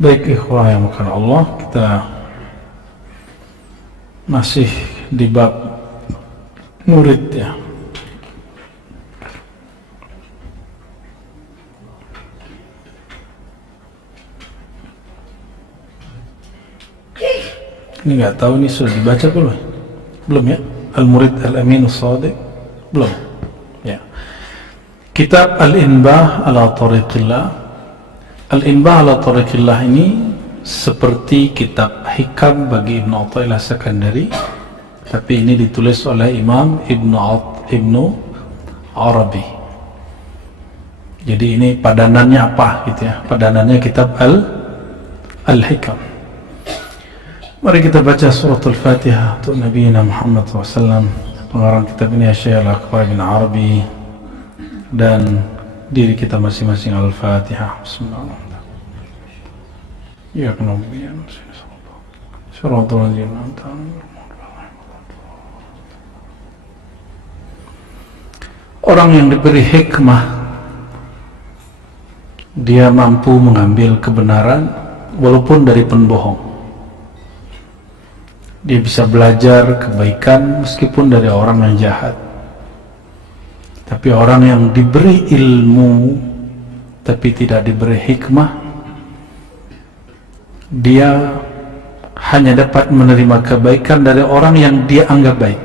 Baik ikhwah yang makan Allah, kita masih di bab murid ya. Ini nggak tahu ini sudah dibaca belum? Belum ya? Al-Murid Al-Amin As-Sadiq belum ya. Kitab Al-Inbah ala Tariqillah. Al-Inbah ala Tariqillah ini seperti kitab hikam bagi Ibn Athaillah Sakandari, tapi ini ditulis oleh Imam Ibn Arabi. Jadi ini padanannya apa gitu ya? Padanannya kitab Al-Hikam. Mari kita baca suratul Fatihah untuk Nabi Muhammad SAW. Pengarang kitab ini Syekh Al-Akbar bin Arabi dan diri kita masing-masing. Al-Fatihah. Bismillahirrahmanirrahim. Ya kenabian suratul ladzina orang yang diberi hikmah, dia mampu mengambil kebenaran walaupun dari pembohong. Dia bisa belajar kebaikan meskipun dari orang yang jahat. Tapi orang yang diberi ilmu tapi tidak diberi hikmah, dia hanya dapat menerima kebaikan dari orang yang dia anggap baik,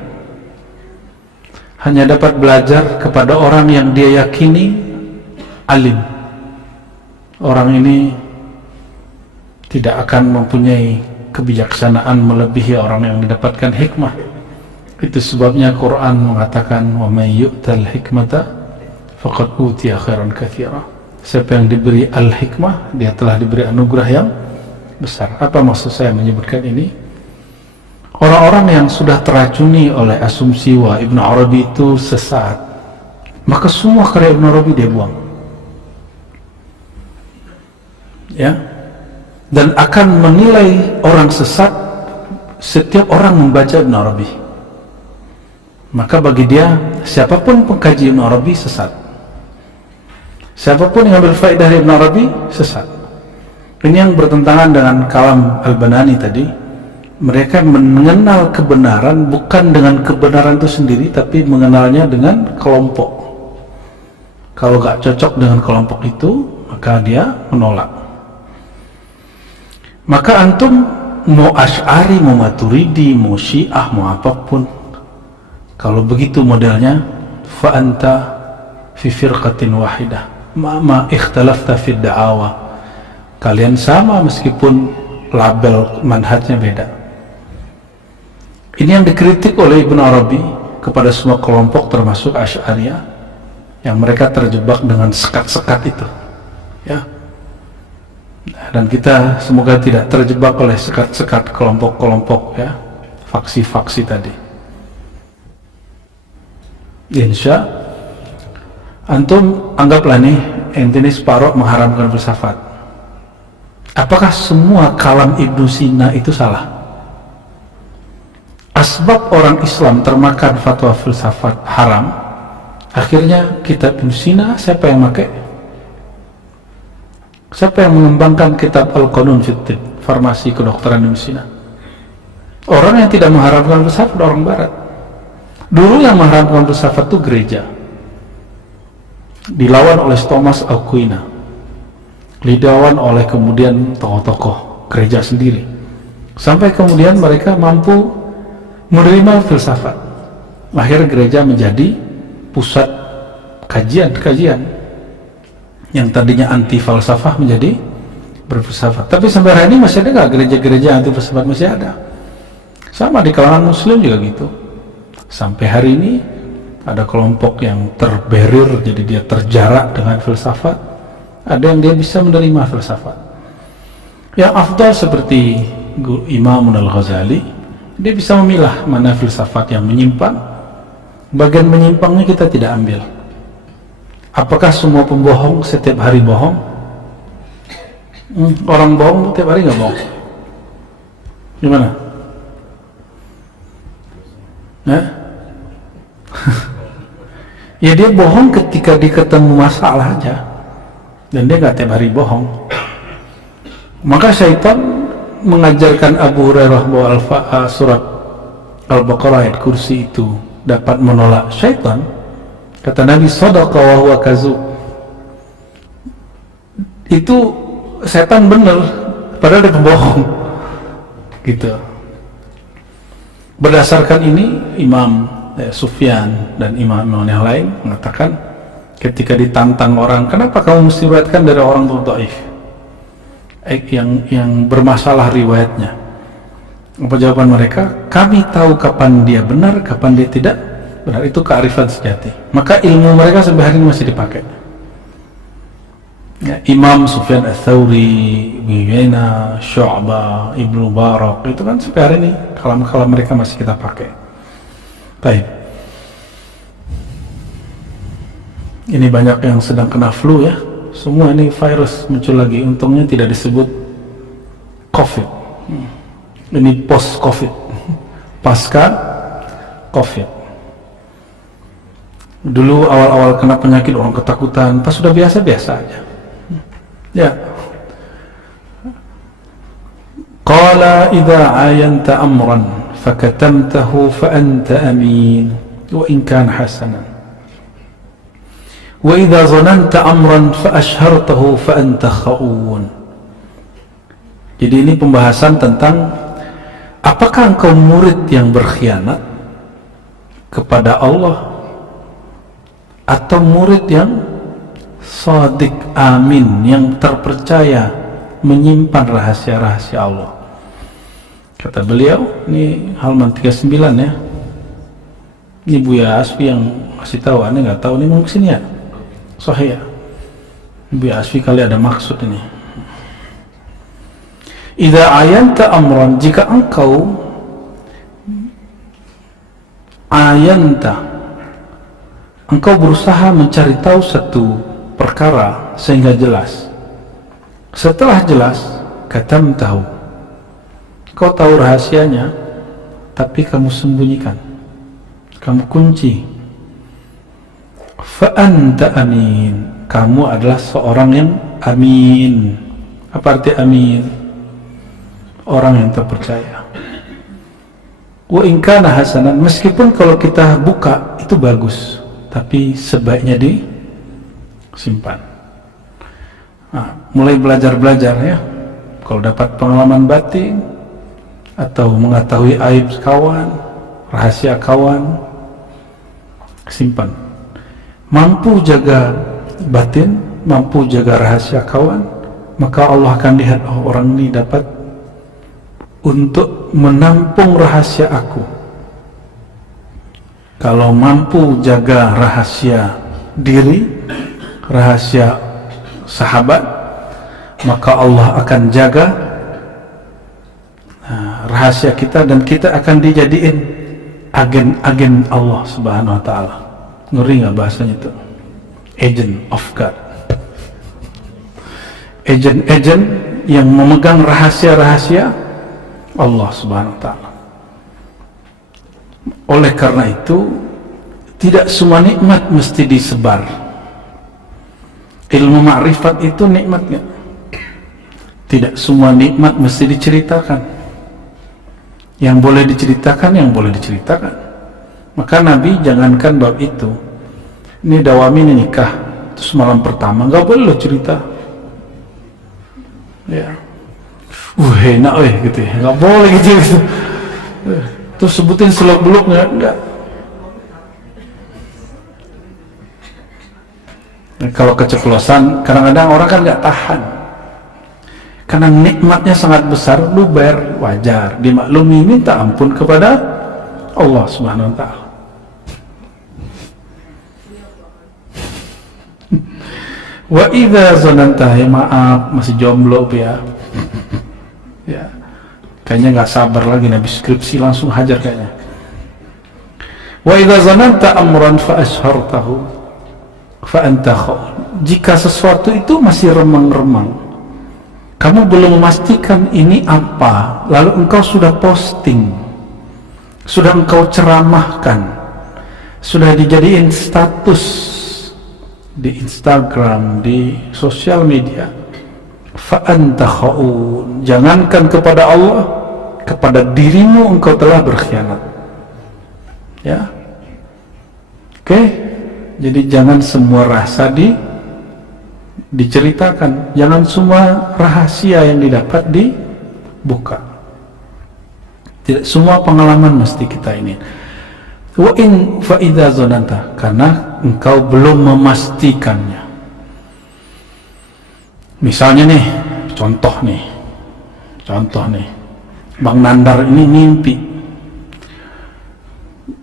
hanya dapat belajar kepada orang yang dia yakini alim. Orang ini tidak akan mempunyai kebijaksanaan melebihi orang yang mendapatkan hikmah. Itu sebabnya Quran mengatakan wa may yu'tal hikmata faqad utiya khairan katsira. Siapa yang diberi al-hikmah, dia telah diberi anugerah yang besar. Apa maksud saya menyebutkan ini? Orang-orang yang sudah teracuni oleh asumsi wah Ibn Arabi itu sesat, maka semua karya Ibn Arabi dia buang ya, dan akan menilai orang sesat setiap orang membaca Ibn Arabi. Maka bagi dia, siapapun pengkaji Ibn Arabi sesat, siapapun yang ambil faedah dari Ibn Arabi sesat. Ini yang bertentangan dengan kalam Al-Banani tadi. Mereka mengenal kebenaran bukan dengan kebenaran itu sendiri, tapi mengenalnya dengan kelompok. Kalau gak cocok dengan kelompok itu, maka dia menolak. Maka antum mau Asy'ari, mau Maturidi, mau Syiah, mau apapun, kalau begitu modelnya, fa anta fi firqatin wahidah ma ikhtalafta fi da'awa. Kalian sama meskipun label manhajnya beda. Ini yang dikritik oleh Ibn Arabi kepada semua kelompok termasuk Asy'ariyah yang mereka terjebak dengan sekat-sekat itu ya. Dan kita semoga tidak terjebak oleh sekat-sekat kelompok-kelompok ya, faksi-faksi tadi. Insya antum anggaplah nih ente ini separuh mengharamkan filsafat. Apakah semua kalam Ibnu Sina itu salah? Asbab orang Islam termakan fatwa filsafat haram, akhirnya kitab Ibnu Sina siapa yang pakai? Siapa yang mengembangkan kitab Al-Qanun fi Tibb, farmasi kedokteran Ibnu Sina? Orang yang tidak mengharamkan filsafat orang barat. Dulu yang mengharamkan filsafat itu gereja, dilawan oleh Thomas Aquinas, dilawan oleh kemudian tokoh-tokoh gereja sendiri, sampai kemudian mereka mampu menerima filsafat. Akhirnya gereja menjadi pusat kajian-kajian yang tadinya anti falsafah menjadi berfilsafat. Tapi sampai hari ini masih ada nggak gereja-gereja anti filsafat? Masih ada. Sama di kalangan muslim juga gitu. Sampai hari ini ada kelompok yang terberir, jadi dia terjarak dengan filsafat. Ada yang dia bisa menerima filsafat. Yang afdal seperti Imam Al-Ghazali, dia bisa memilah mana filsafat yang menyimpang. Bagian menyimpangnya kita tidak ambil. Apakah semua pembohong setiap hari bohong? Orang bohong setiap hari nggak bohong. Gimana? Ya dia bohong ketika dia ketemu masalah aja, dan dia nggak tiap hari bohong. Maka syaitan mengajarkan Abu Hurairah bahwa surat Al-Baqarah ayat kursi itu dapat menolak syaitan. Kata Nabi, sadaqa wa huwa kazub. Itu setan benar, padahal dia pembohong. Gitu. Berdasarkan ini, Imam Sufyan dan imam-imam yang lain mengatakan, ketika ditantang orang, kenapa kamu mesti riwayatkan dari orang dhaif, yang bermasalah riwayatnya? Apa jawaban mereka? Kami tahu kapan dia benar, kapan dia tidak benar. Itu kearifan sejati. Maka ilmu mereka sampai hari ini masih dipakai. Ya, Imam Sufyan Ats-Tsauri, Uyainah, Syu'bah, Ibnu Mubarak, itu kan sampai hari ini kalam-kalam mereka masih kita pakai. Baik. Ini banyak yang sedang kena flu ya. Semua ini virus muncul lagi. Untungnya tidak disebut COVID. Ini post COVID, pasca COVID. Dulu awal-awal kena penyakit orang ketakutan, pas sudah biasa-biasa aja. Ya. Qala idza ayanta amran fakatamtahu fa anta amin wa in kana hasanan. Wa idza zananta amran fa ashhartahu fa anta kha'un. Jadi ini pembahasan tentang apakah engkau murid yang berkhianat kepada Allah atau murid yang shadiq amin, yang terpercaya menyimpan rahasia-rahasia Allah. Kata beliau, ini halaman 39 ya. Ini Buya Asfi yang kasih tahu, aneh nggak tahu ini mau kesini ya. Sahih ya. Buya Asfi kali ada maksud ini. Idza ayanta amran, jika engkau berusaha mencari tahu satu perkara sehingga jelas. Setelah jelas, katam tahu. Kau tahu rahasianya, tapi kamu sembunyikan, kamu kunci. Fa anta amin, kamu adalah seorang yang amin. Apa arti amin? Orang yang terpercaya. Wa in kana hasanan, meskipun kalau kita buka itu bagus, tapi sebaiknya disimpan. Nah, mulai belajar ya. Kalau dapat pengalaman batin atau mengetahui aib kawan, rahasia kawan, simpan. Mampu jaga batin, mampu jaga rahasia kawan, maka Allah akan lihat, oh orang ini dapat untuk menampung rahasia aku. Kalau mampu jaga rahasia diri, rahasia sahabat, maka Allah akan jaga rahasia kita, dan kita akan dijadiin agen-agen Allah Subhanahu wa ta'ala. Ngeri nggak bahasanya itu? Agent of God. Agent-agent yang memegang rahasia-rahasia Allah Subhanahu wa ta'ala. Oleh karena itu, tidak semua nikmat mesti disebar. Ilmu ma'rifat itu nikmatnya. Tidak semua nikmat mesti diceritakan. Yang boleh diceritakan, yang boleh diceritakan. Maka Nabi jangankan bab itu. Ini Dawami ini nikah, terus malam pertama nggak boleh lo cerita. Ya. Enak gitu ya, nggak boleh gitu. Terus sebutin seluk-beluk enggak. Nah, kalau keceplosan, kadang-kadang orang kan nggak tahan. Karena nikmatnya sangat besar, luber, wajar, dimaklumi, minta ampun kepada Allah Subhanahu wa ta'ala. Wa idza zananta, ya maaf masih jomblo ya. Ya, kayaknya nggak sabar lagi nabi skripsi langsung hajar kayaknya. Wa idza zananta amran fa ashhartahu fa anta khaun. Jika sesuatu itu masih remang-remang, kamu belum memastikan ini apa, lalu engkau sudah posting, sudah engkau ceramahkan, sudah dijadiin status di Instagram, di sosial media, fa anta khaun, jangankan kepada Allah, kepada dirimu engkau telah berkhianat. Ya, oke. Jadi jangan semua rasa diceritakan, jangan semua rahasia yang didapat dibuka. Tidak semua pengalaman mesti kita ini. Wa in fa idza zananta, karena engkau belum memastikannya. Misalnya nih, contoh nih, Bang Nandar ini mimpi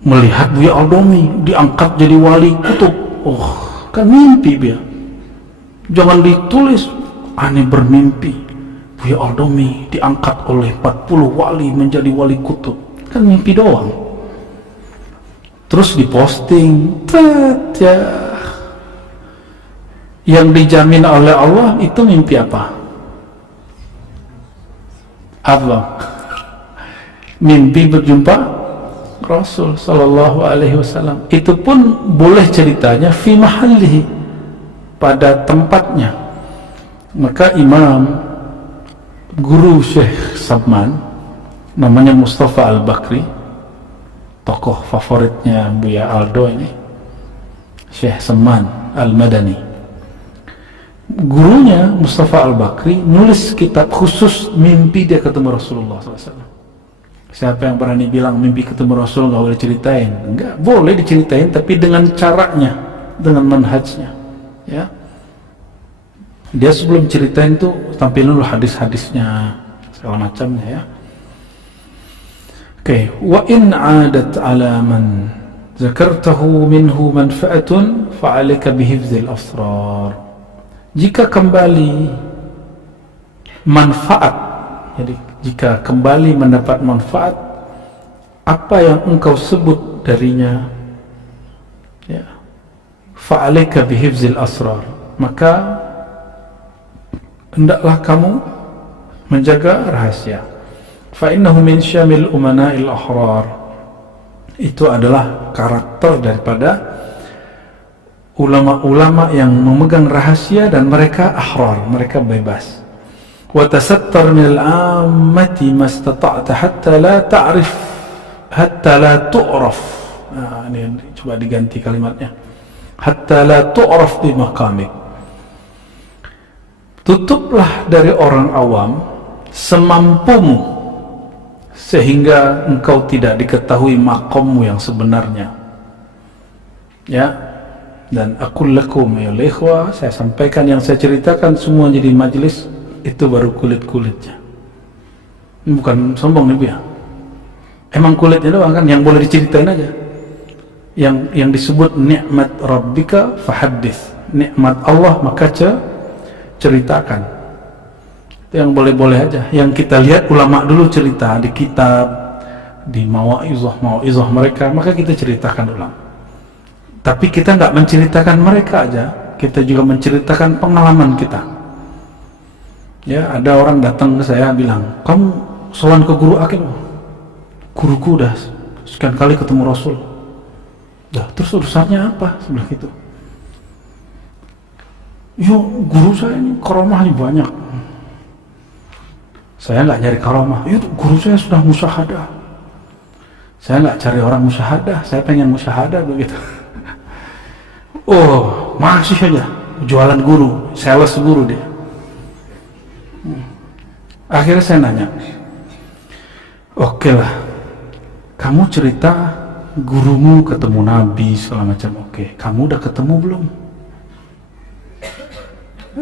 melihat Buya Aldomi diangkat jadi wali kutub. Oh, kan mimpi dia. Jangan ditulis aneh bermimpi Buya Aldomi diangkat oleh 40 wali menjadi wali kutub. Kan mimpi doang. Terus diposting, ya. Yang dijamin oleh Allah itu mimpi apa? Apa? Mimpi berjumpa Rasul sallallahu alaihi wasallam. Itu pun boleh ceritanya fi mahallihi, pada tempatnya. Maka Imam guru Syekh Sabman, namanya Mustafa Al-Bakri, tokoh favoritnya Buya Aldo ini, Syekh Sabman Al-Madani. Gurunya Mustafa Al-Bakri nulis kitab khusus mimpi dia ketemu Rasulullah SAW. Siapa yang berani bilang mimpi ketemu Rasul nggak boleh ceritain? Enggak, boleh diceritain, tapi dengan caranya, dengan manhajnya. Ya, dia sebelum ceritain tuh tampilin dulu hadis-hadisnya segala macamnya ya. Oke, wa in 'adat 'ala man zakartahu minhu manfa'atun fa'alika bihifzil asrar. Jika kembali manfaat, jadi jika kembali mendapat manfaat apa yang engkau sebut darinya, ya, fa'alika bihifzil asrar, maka hendaklah kamu menjaga rahasia. Fa'innahu min syamil umana'il ahrar, itu adalah karakter daripada ulama-ulama yang memegang rahasia dan mereka ahrar, mereka bebas. Wa tasattar minal ammati mastata'ta hatta la ta'rif hatta la tu'raf. Nah, ini coba diganti kalimatnya. Hatta la tu'raf bi maqamik. Tutuplah dari orang awam semampumu sehingga engkau tidak diketahui makammu yang sebenarnya. Ya, dan aqul lakum ya ikhwah, saya sampaikan yang saya ceritakan semua jadi majelis itu baru kulit-kulitnya. Ini bukan sombong nih ya. Emang kulitnya doang kan yang boleh diceritain aja. Yang disebut nikmat rabbika fahaddits, nikmat Allah maka ceritakan. Itu yang boleh-boleh aja. Yang kita lihat ulama dulu cerita di kitab, di mau'izah mereka, maka kita ceritakan ulang. Tapi kita nggak menceritakan mereka aja, kita juga menceritakan pengalaman kita. Ya, ada orang datang ke saya bilang, kamu sowan ke guru Akim? Guruku udah sekian kali ketemu Rasul. Dah, terus urusannya apa? Sebelah gitu. Yo, guru saya ini karomahnya banyak. Saya nggak nyari karomah. Yo, guru saya sudah musyahadah. Saya nggak cari orang musyahadah, saya pengen musyahadah begitu. Oh, masih aja jualan guru, sales guru dia. Akhirnya saya nanya, oke lah, kamu cerita gurumu ketemu Nabi segala macam, oke, kamu udah ketemu belum?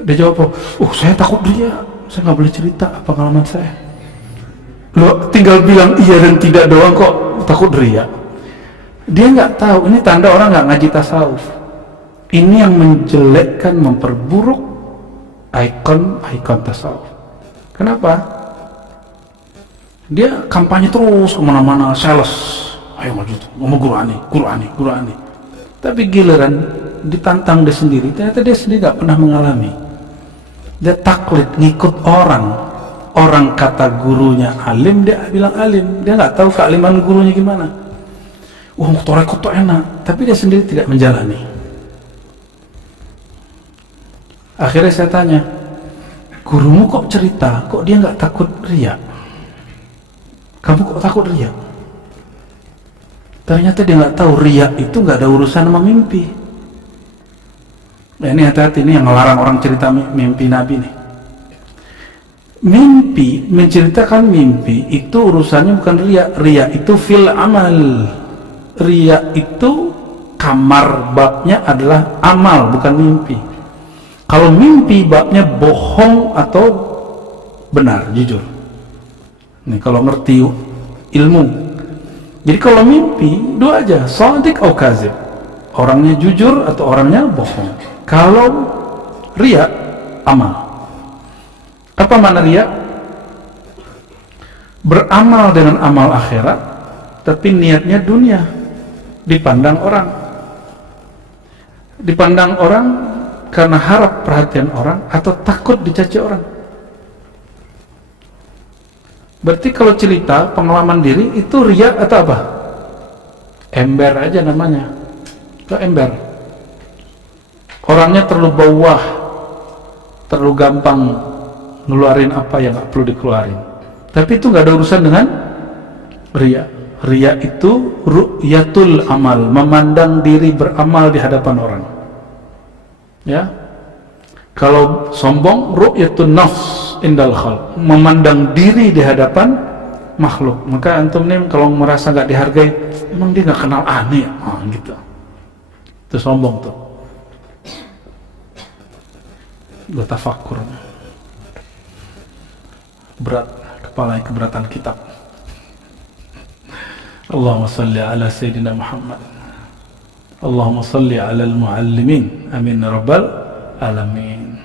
Dia jawab, oh saya takut dia, saya nggak boleh cerita pengalaman saya. Lo tinggal bilang iya dan tidak doang kok takut ria. Dia nggak tahu, ini tanda orang nggak ngaji tasawuf. Ini yang menjelekkan, memperburuk ikon tasawuf. Kenapa? Dia kampanye terus kemana-mana, sales. Ayo maju tuh, ngomong guru ani. Tapi giliran ditantang dia sendiri, ternyata dia sendiri gak pernah mengalami. Dia taklid, ngikut orang. Orang kata gurunya alim, dia bilang alim. Dia gak tahu kealiman gurunya gimana. Wah, torekot tuh enak, tapi dia sendiri tidak menjalani. Akhirnya saya tanya, gurumu kok cerita, kok dia nggak takut riya? Kamu kok takut riya? Ternyata dia nggak tahu riya itu nggak ada urusan sama mimpi. Nah, ini hati-hati, ini yang melarang orang cerita mimpi Nabi nih. Mimpi, menceritakan mimpi itu urusannya bukan riya. Riya itu fil amal. Riya itu kamar babnya adalah amal, bukan mimpi. Kalau mimpi babnya bohong atau benar, jujur. Nih kalau ngerti ilmu. Jadi kalau mimpi dua aja, shadiq atau kazib. Orangnya jujur atau orangnya bohong. Kalau riya, amal. Apa makna riya? Beramal dengan amal akhirat, tapi niatnya dunia. Dipandang orang. Dipandang orang karena harap perhatian orang atau takut dicaci orang. Berarti kalau cerita pengalaman diri itu riya atau apa? Ember aja namanya. Itu ember. Orangnya terlalu bawah, terlalu gampang ngeluarin apa yang gak perlu dikeluarin. Tapi itu gak ada urusan dengan riya. Riya itu ru'yatul amal, memandang diri beramal di hadapan orang. Ya. Kalau sombong, ru'yatun nafs indal khalq, memandang diri di hadapan makhluk. Maka antum nih kalau merasa gak dihargai, emang dia gak kenal aneh ya? Gitu. Itu sombong tuh. Udah tafakkur. Berat kepala, keberatan kitab. Allahumma salli ala Sayyidina Muhammad. Allahumma salli ala al-muallimin. Amin rabbal alamin.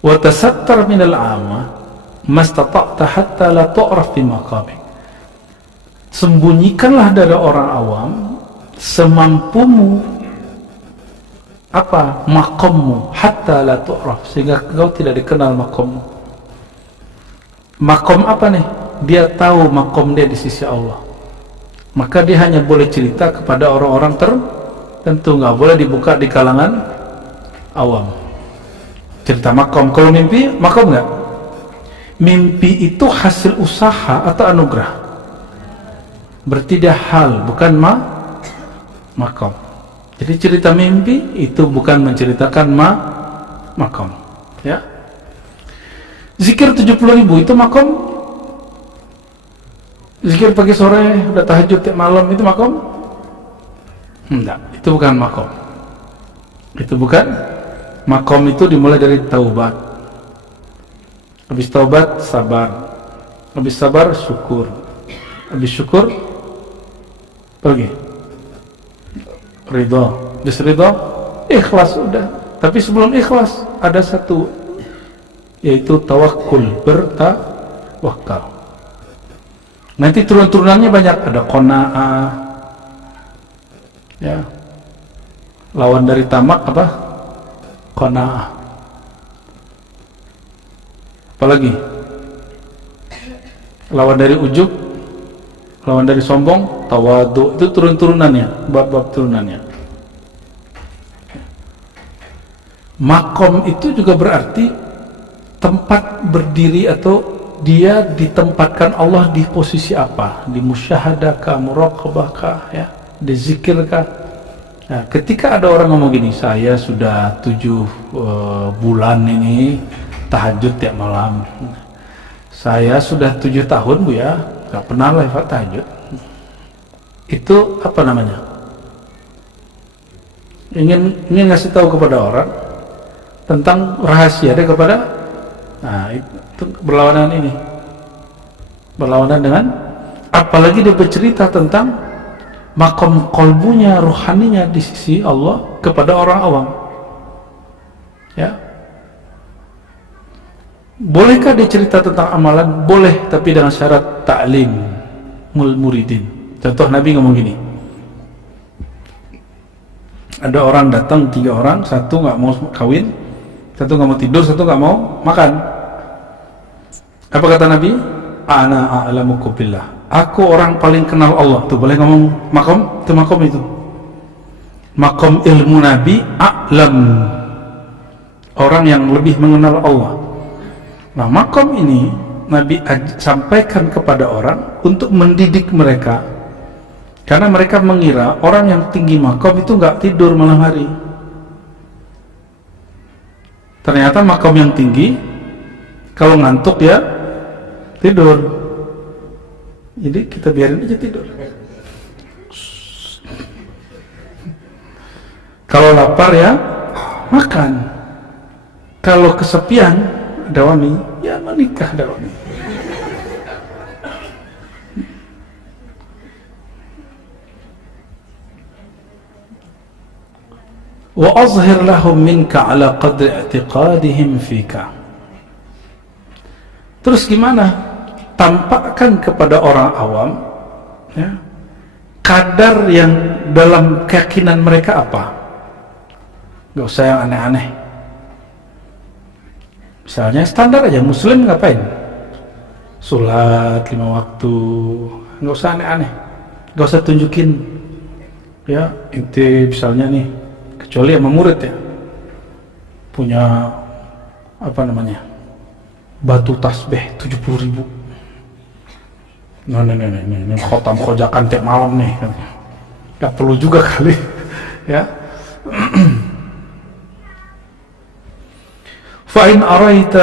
Wa tasattar min al-'amma mastata'ta hatta la tu'raf fi maqamik. Sembunyikanlah dari orang awam semampumu apa makammu hatta la tu'raf, sehingga kau tidak dikenal makammu. Makom apa nih? Dia tahu makom dia di sisi Allah, maka dia hanya boleh cerita kepada orang-orang tertentu, nggak boleh dibuka di kalangan awam. Cerita makom. Kalau mimpi makom nggak? Mimpi itu hasil usaha atau anugerah? Berarti dia hal, bukan makom. Jadi cerita mimpi itu bukan menceritakan makom, ya. Zikir 70.000 itu makom. Zikir pagi sore udah tahajud tiap malam itu makom? Enggak, itu bukan makom. Itu bukan makom. Itu dimulai dari taubat. Habis taubat sabar. Habis sabar syukur. Habis syukur pergi. Ridha. Habis ridha ikhlas udah. Tapi sebelum ikhlas ada satu, yaitu tawakul, bertawakal. Nanti turun-turunannya banyak, ada qanaah, ya. Lawan dari tamak apa? Qanaah. Apalagi? Lawan dari ujub, lawan dari sombong, tawadu. Itu turun-turunannya, bab-bab turunannya. Makom itu juga berarti tempat berdiri atau dia ditempatkan Allah di posisi apa? Di musyahadahkah, muraqabahkah, ya, di zikirkah? Nah, ketika ada orang ngomong gini, saya sudah 7 bulan ini tahajud tiap malam. Saya sudah 7 tahun Bu ya, gak pernah lewat tahajud. Itu apa namanya? Ingin ngasih tahu kepada orang tentang rahasia dia kepada, nah itu berlawanan ini, berlawanan dengan, apalagi dia bercerita tentang makom kolbunya, rohaninya di sisi Allah kepada orang awam, ya. Bolehkah dia cerita tentang amalan? Boleh, tapi dengan syarat ta'lim muridin. Contoh Nabi ngomong gini, ada orang datang, 3 orang, satu nggak mau kawin, satu nggak mau tidur, satu nggak mau makan. Apa kata Nabi? Ana a'lamukum billah. Aku orang paling kenal Allah. Tuh boleh ngomong makom? Itu makom itu. Makom ilmu Nabi a'lam. orang yang lebih mengenal Allah. Nah, makom ini Nabi sampaikan kepada orang untuk mendidik mereka, karena mereka mengira orang yang tinggi makom itu nggak tidur malam hari. Ternyata makom yang tinggi kalau ngantuk ya tidur. Jadi kita biarin aja tidur. Kalau lapar ya makan. Kalau kesepian dawami, ya menikah dawami. Wa azhir lahum minka ala qadri i'tiqadihim fika. Terus gimana? Tampakkan kepada orang awam ya, kadar yang dalam keyakinan mereka apa. Gak usah yang aneh-aneh. Misalnya standar aja, muslim ngapain? Sholat 5 waktu. Gak usah aneh-aneh, gak usah tunjukin ya, inti misalnya nih, kecuali sama murid ya, punya apa namanya, batu tasbih 70.000. Nah, ini khotam khojakan tiap malam nih, gak perlu juga kali ya. فإن أريت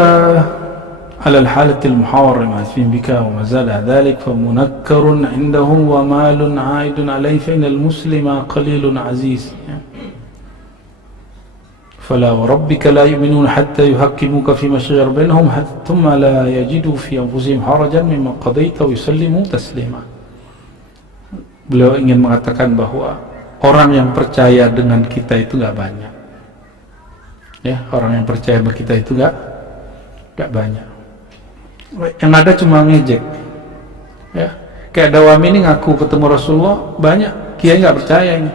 على الحالة المحرمة في بك وما زال ذلك فمنكر عندهم ومال عائد عليه فإن المسلم قليل عزيز فلا وربك لا يؤمنون حتى يحكموك فيما شجر بينهم ثم لا يجدوا في أنفسهم حرجا مما قضيت ويسلموا تسليما. Beliau ingin mengatakan bahwa orang yang percaya dengan kita itu gak banyak ya, orang yang percaya sama kita itu gak banyak. Yang ada cuma ngejek ya, kayak Dawami ini ngaku ketemu Rasulullah banyak, kiai gak percaya ini.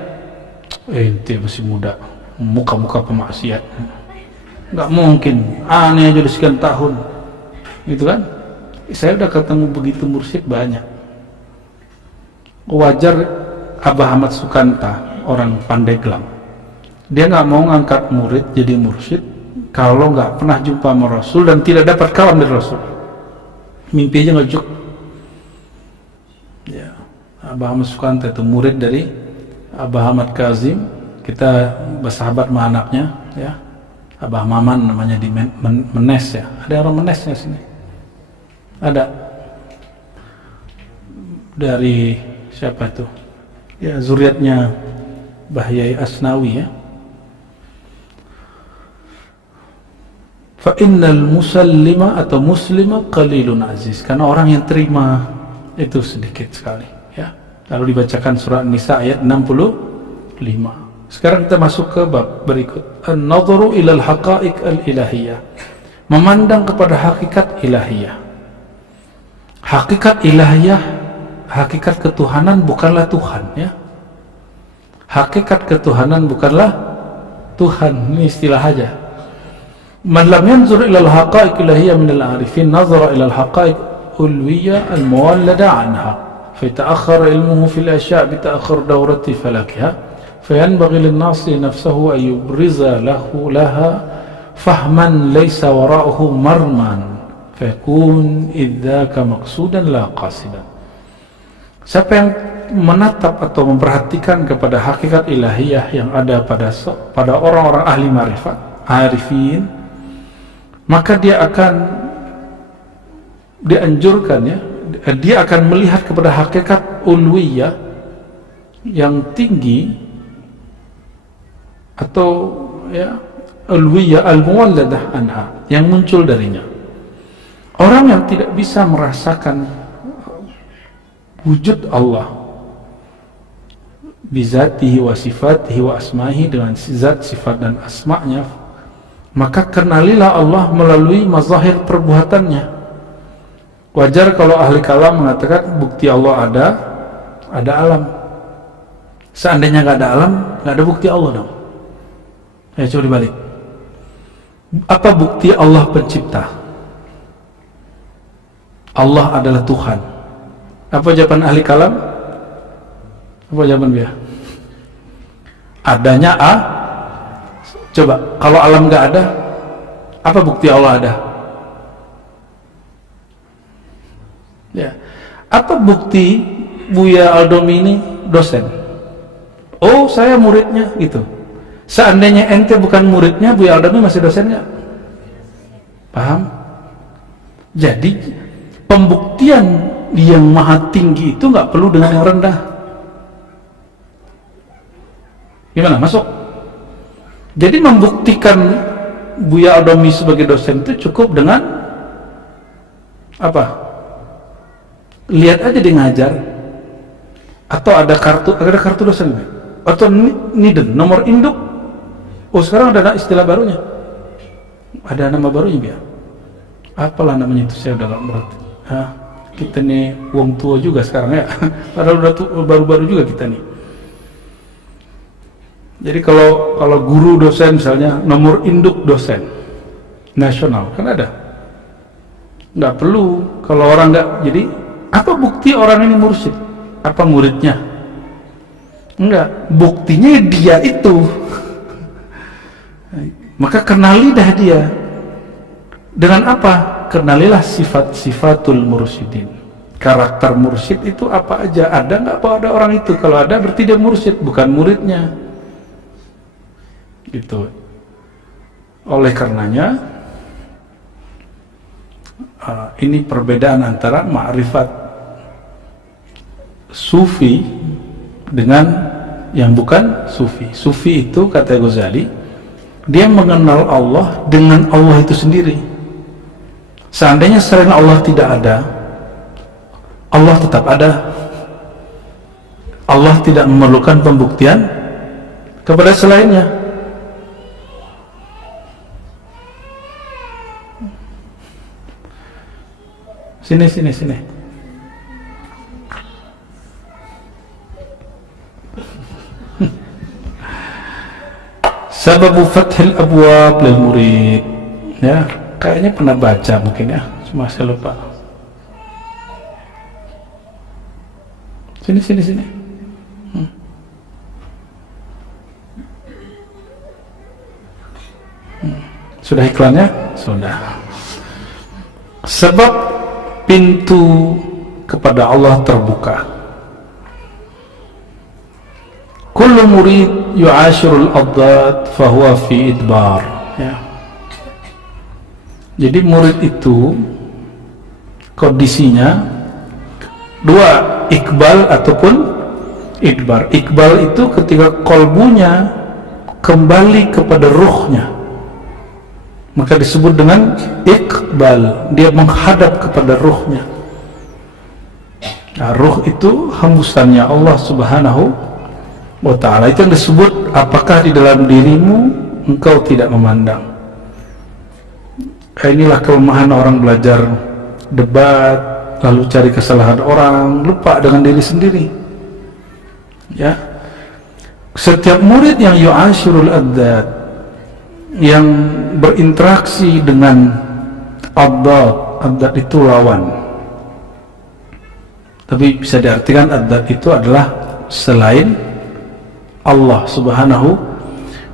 Ente masih muda, muka-muka pemaksiat, gak mungkin, aneh aja udah sekian tahun gitu kan. Saya udah ketemu begitu mursyid banyak. Wajar Abah Ahmad Sukanta, orang Pandeglang, dia nggak mau ngangkat murid jadi mursyid kalau nggak pernah jumpa sama Rasul dan tidak dapat kawan dari Rasul. Mimpi aja ngejuk ya. Abah Ahmad Sukanta itu murid dari Abah Ahmad Kazim, kita bersahabat sama anaknya ya, Abah Maman namanya di Menes ya. Ada orang Menesnya sini, ada dari siapa itu ya, zuriatnya Bahyai Asnawi ya. Fa innal musallima atau muslima qalilun aziz, karena orang yang terima itu sedikit sekali ya. Lalu dibacakan surah Nisa ayat 65. Sekarang kita masuk ke bab berikut, an-nadharu ilal haqa'iq al-ilahiyah, memandang kepada hakikat ilahiyah. Hakikat ilahiyah, hakikat ketuhanan bukanlah Tuhan ya. Hakikat ketuhanan bukanlah Tuhan, ini istilah aja. Man lam yanzur ila al-haqa'iq ilahiyya min al-arifin nazara ila al-haqa'iq ulwiyya al-muwallada anha fayata'akhkhar ilmuhu fil ashya' bita'akhkhur dawrati falakiha fayanbaghi lin-nasi nafsuhu an yubriza laha fahman laysa wara'uhu marman fayakun idzaka maqsudan la qasidan. Siapa yang menatap atau memperhatikan kepada hakikat ilahiyah yang ada pada orang-orang ahli marifat, arifin, maka dia akan dianjurkan ya, dia akan melihat kepada hakikat ulwiyah yang tinggi atau ya ulwiyah al-muwalladah anha, yang muncul darinya. Orang yang tidak bisa merasakan wujud Allah bizatihi wa sifatihi wa asma'ihi, dengan zat, sifat dan asma'nya, maka kenalilah Allah melalui mazahir perbuatannya. Wajar kalau ahli kalam mengatakan bukti Allah ada alam. Seandainya nggak ada alam, nggak ada bukti Allah dong. Ya, coba dibalik. Apa bukti Allah pencipta? Allah adalah Tuhan. Apa jawaban ahli kalam? Apa jawaban dia? Adanya A. Coba kalau alam nggak ada, Apa bukti Allah ada? Ya. Apa bukti Buya Aldomi ini dosen? Oh, saya muridnya gitu. Seandainya ente bukan muridnya, Buya Aldomi masih dosen nggak? Paham? Jadi pembuktian yang maha tinggi itu nggak perlu dengan yang rendah. Gimana? Masuk? Jadi membuktikan Buya Aldomi sebagai dosen itu cukup dengan apa? Lihat aja dia ngajar, atau ada kartu dosen, atau NIDN, nomor induk. Oh, sekarang ada istilah barunya, ada nama barunya ya. Apalah namanya itu, saya udah nggak berarti. Kita nih wong tua juga sekarang ya, padahal udah baru-baru juga kita nih. Jadi kalau guru dosen misalnya, nomor induk dosen nasional kan ada. Nggak perlu kalau orang nggak. Jadi apa bukti orang ini mursyid? Apa muridnya? Enggak, buktinya dia itu. Maka kenali dah dia. Dengan apa? Kenalilah sifat-sifatul mursyidin. Karakter mursyid itu apa aja? Ada nggak pada orang itu? Kalau ada berarti dia mursyid, bukan muridnya. Gitu. Oleh karenanya ini perbedaan antara ma'rifat sufi dengan yang bukan sufi. Sufi itu, kata Ghazali, dia mengenal Allah dengan Allah itu sendiri. Seandainya selain Allah tidak ada, Allah tetap ada. Allah tidak memerlukan pembuktian kepada selainnya. Sini. Sababu fathil abwab lil murid. Ya, kayaknya pernah baca mungkin ya, cuma saya lupa. Sini. Sudah iklannya? Sudah. Sebab pintu kepada Allah terbuka. Kullu murid yu'ashirul adad fahuwa fi idbar. Ya. Jadi murid itu kondisinya dua, ikbal ataupun idbar. Ikbal itu ketika kolbunya kembali kepada ruhnya, maka disebut dengan iqbal. Dia menghadap kepada ruhnya. Nah, ruh itu hembusannya Allah subhanahu wa ta'ala. Itu yang disebut apakah di dalam dirimu engkau tidak memandang. Inilah kelemahan orang belajar debat, lalu cari kesalahan orang, lupa dengan diri sendiri. Ya, setiap murid yang yu'ashirul adad, yang berinteraksi dengan adad itu lawan, tapi bisa diartikan adad itu adalah selain Allah subhanahu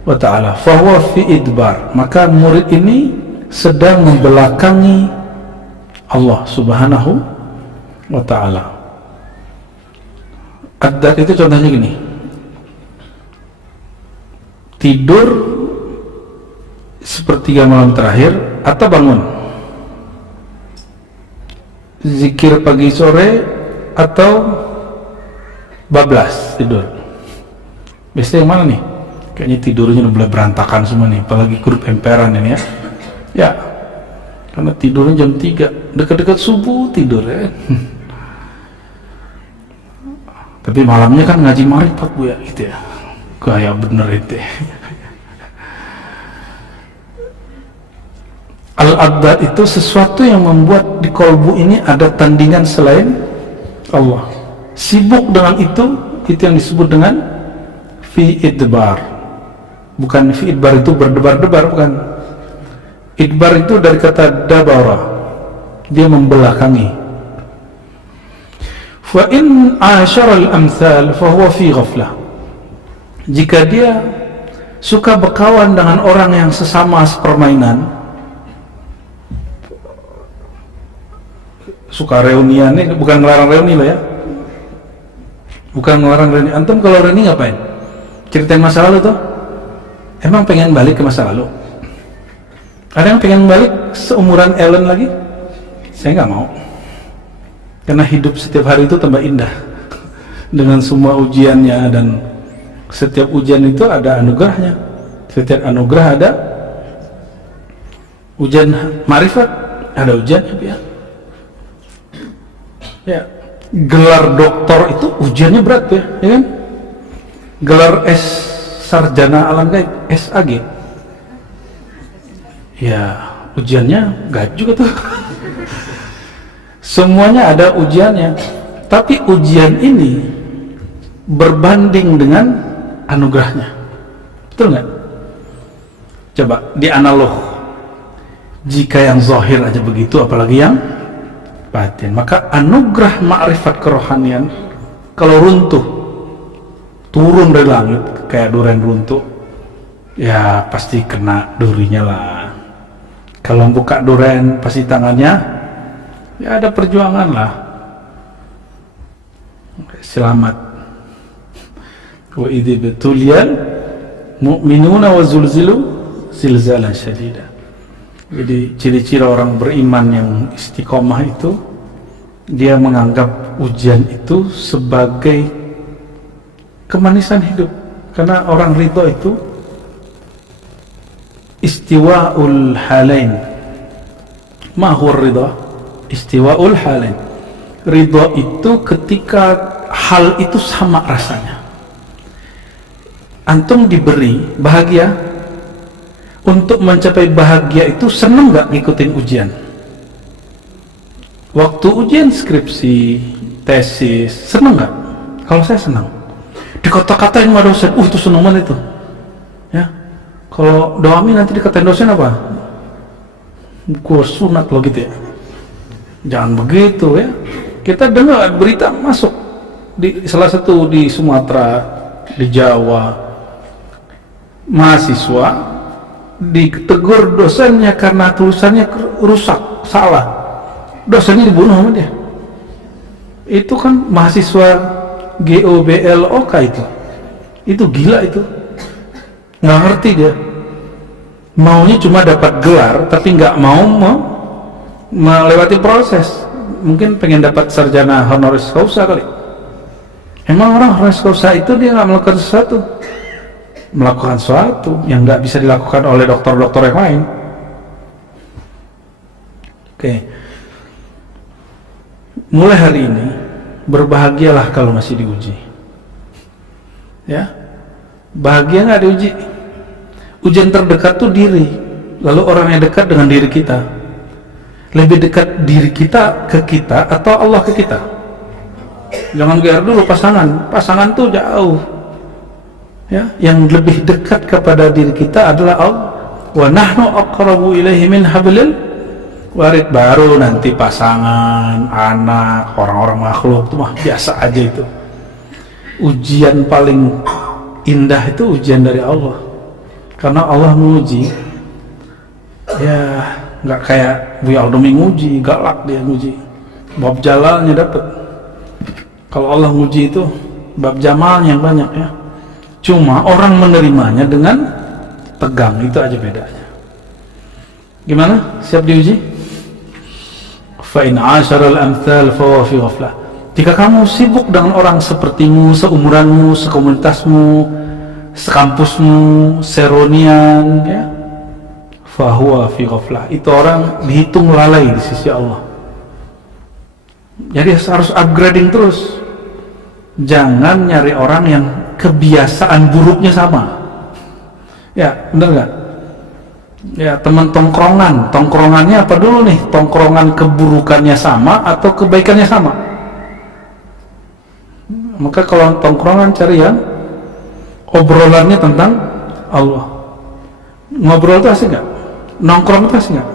wa ta'ala. Fahuwa fi idbar, maka murid ini sedang membelakangi Allah subhanahu wa ta'ala. Adad itu contohnya gini, tidur sepertiga malam terakhir atau bangun, zikir pagi sore atau bablas tidur. Biasanya yang mana nih? Kayaknya tidurnya udah mulai berantakan semua nih, apalagi grup emperan ini ya. Ya, karena tidurnya jam 3, dekat-dekat subuh tidur ya. Tapi malamnya kan ngaji marifat Bu ya, gitu ya. Gaya bener itu. Al-adad itu sesuatu yang membuat di kolbu ini ada tandingan selain Allah. Sibuk dengan itu yang disebut dengan fi idbar. Bukan fi idbar itu berdebar-debar, bukan. Idbar itu dari kata dabara, dia membelakangi. Fa in ashara al-amthal fa huwa fi ghaflah. Jika dia suka berkawan dengan orang yang sesama sepermainan, suka reunian nih, bukan ngelarang reuni loh ya, bukan ngelarang reuni. Antum kalau reuni ngapain? Ceritain masa lalu tuh? Emang pengen balik ke masa lalu? Ada yang pengen balik seumuran Ellen lagi? Saya nggak mau, karena hidup setiap hari itu tambah indah dengan semua ujiannya, dan setiap ujian itu ada anugerahnya. Setiap anugerah ada ujian marifat, ada ujiannya ya. Ya, gelar doktor itu ujiannya berat ya, ya kan? Gelar S sarjana alam gaib, SAG, ya ujiannya gaib juga tuh. Semuanya ada ujiannya, tapi ujian ini berbanding dengan anugerahnya, betul nggak? Coba dianalog, jika yang zahir aja begitu, apalagi yang batin. Maka anugerah ma'rifat kerohanian kalau runtuh, turun dari langit kayak durian runtuh, ya pasti kena durinya lah. Kalau buka durian pasti tangannya, ya ada perjuangan lah. Selamat. Wa idh betuliyal mu'minuna wa zulzilu zilzalan syadida. Jadi ciri-ciri orang beriman yang istiqomah itu, dia menganggap ujian itu sebagai kemanisan hidup. Karena orang ridho itu istiwa'ul halain. Ma huwa ridha? Istiwa'ul halain. Ridho itu ketika hal itu sama rasanya. Antum diberi bahagia, untuk mencapai bahagia itu seneng gak ngikutin ujian? Waktu ujian skripsi, tesis, seneng gak? Kalau saya senang. Dikata-katain sama dosen, itu seneng banget itu. Ya, kalau doami nanti dikatain dosen apa? Gua sunat lo gitu ya. Jangan begitu ya. Kita dengar berita masuk di salah satu di Sumatera, di Jawa, mahasiswa ditegur dosennya karena tulisannya rusak, salah, dosennya dibunuh sama dia. Itu kan mahasiswa GOBLOK itu gila, itu nggak ngerti dia, maunya cuma dapat gelar tapi nggak mau melewati proses. Mungkin pengen dapat sarjana honoris causa kali. Emang orang honoris causa itu dia nggak melakukan sesuatu yang nggak bisa dilakukan oleh dokter-dokter yang lain. Oke. Mulai hari ini berbahagialah kalau masih diuji. Ya, bahagia nggak diuji. Ujian terdekat tuh diri. Lalu orang yang dekat dengan diri kita, lebih dekat diri kita ke kita atau Allah ke kita? Jangan gear dulu pasangan tuh jauh. Ya, yang lebih dekat kepada diri kita adalah Allah. Wa nahnu aqrabu ilaihi min hablil warid. Baru nanti pasangan, anak, orang-orang makhluk itu mah biasa aja itu. Ujian paling indah itu ujian dari Allah. Karena Allah menguji. Ya, nggak kayak Buya Aldomi nguji, galak dia nguji. Bab jalalnya dapat. Kalau Allah nguji itu bab jamalnya yang banyak ya. Cuma orang menerimanya dengan tegang, itu aja bedanya. Gimana? Siap diuji? Fa in 'ashara al-amthal fa huwa fi ghaflah. Jika kamu sibuk dengan orang sepertimu, seumuranmu, sekomunitasmu, sekampusmu, seronian, ya, fa huwa fi ghaflah. Itu orang dihitung lalai di sisi Allah. Jadi harus upgrading terus. Jangan nyari orang yang kebiasaan buruknya sama. Ya, bener nggak? Ya, teman tongkrongannya apa dulu nih? Tongkrongan keburukannya sama atau kebaikannya sama? Maka kalau tongkrongan cari yang obrolannya tentang Allah. Ngobrol itu asik nggak? Nongkrong itu asik nggak?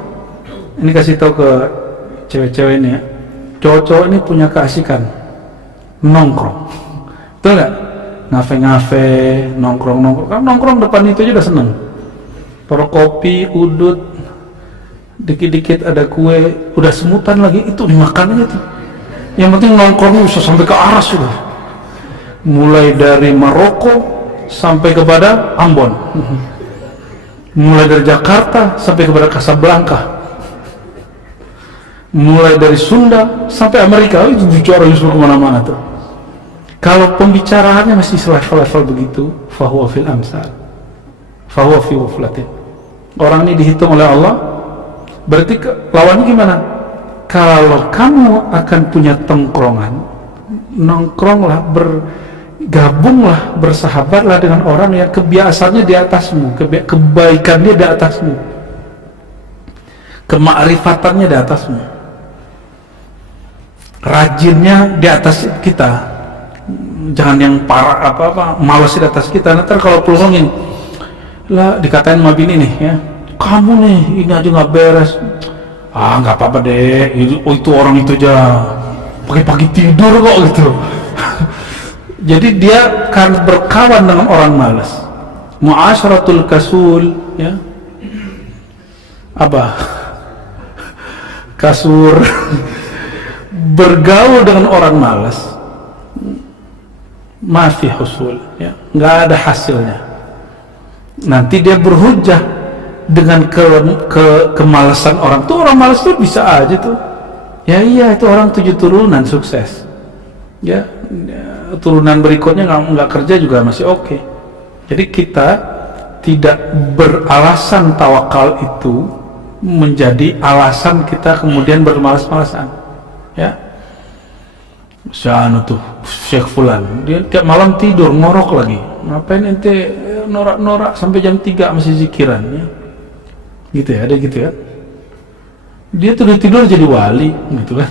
Ini kasih tahu ke cewek-cewek ini ya. Cowok-cowok ini punya keasikan nongkrong, betul nggak? Ngafe-ngafe, nongkrong. Kan nongkrong depan itu aja udah seneng. Taruh kopi, udut, dikit-dikit ada kue, udah semutan lagi, itu dimakan aja tuh. Yang penting nongkrong bisa sampai ke Aras sudah. Mulai dari Maroko sampai kepada Ambon. Mulai dari Jakarta sampai kepada Casablanca. Mulai dari Sunda sampai Amerika, itu bicara justru kemana-mana tuh. Kalau pembicaraannya masih selevel-level begitu, fahuwa fil amsal, fahuwa fi waflatin. Orang ini dihitung oleh Allah, berarti lawannya gimana? Kalau kamu akan punya tongkrongan, nongkronglah, bergabunglah, bersahabatlah dengan orang yang kebiasaannya di atasmu, kebaikannya di atasmu, kema'rifatannya di atasmu, rajinnya di atas kita. Jangan yang parah malas di atas kita. Nanti kalau peluangin lah, dikatain sama bini nih ya, kamu nih ini aja nggak beres. Nggak apa-apa deh, itu orang itu aja pagi-pagi tidur kok gitu. Jadi dia kan berkawan dengan orang malas. Mu'asyaratul kasul, ya, apa, kasur. Bergaul dengan orang malas, masih husul, ya, nggak ada hasilnya. Nanti dia berhujah dengan kemalasan orang tuh. Orang malas tuh bisa aja tuh, ya iya itu orang 7 turunan sukses, ya, turunan berikutnya nggak kerja juga masih oke. Jadi kita tidak beralasan tawakal itu menjadi alasan kita kemudian bermalas-malasan, ya. Siapa tuh Syekh Fulan, dia tiap malam tidur ngorok lagi, ngapain ente norak-norak sampai jam 3 masih zikiran, ya gitu ya, ada gitu ya. Dia tidur jadi wali gitu kan.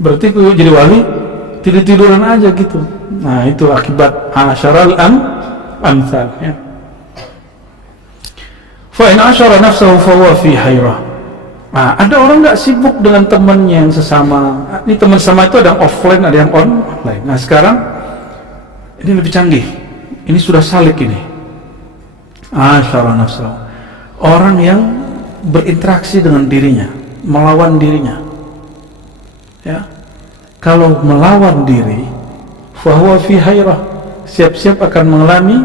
Berarti kalau jadi wali tiduran aja gitu. Nah itu akibat asyaral amsal, ya. Fa in asyara nafsahu fa huwa fi hayrah. Nah, ada orang nggak sibuk dengan temannya yang sesama. Ini teman sama itu ada yang offline, ada yang online. Nah sekarang ini lebih canggih. Ini sudah salik ini. Asyara nafsahu. Orang yang berinteraksi dengan dirinya, melawan dirinya, ya. Kalau melawan diri, fahuwa fi hayrah, siap-siap akan mengalami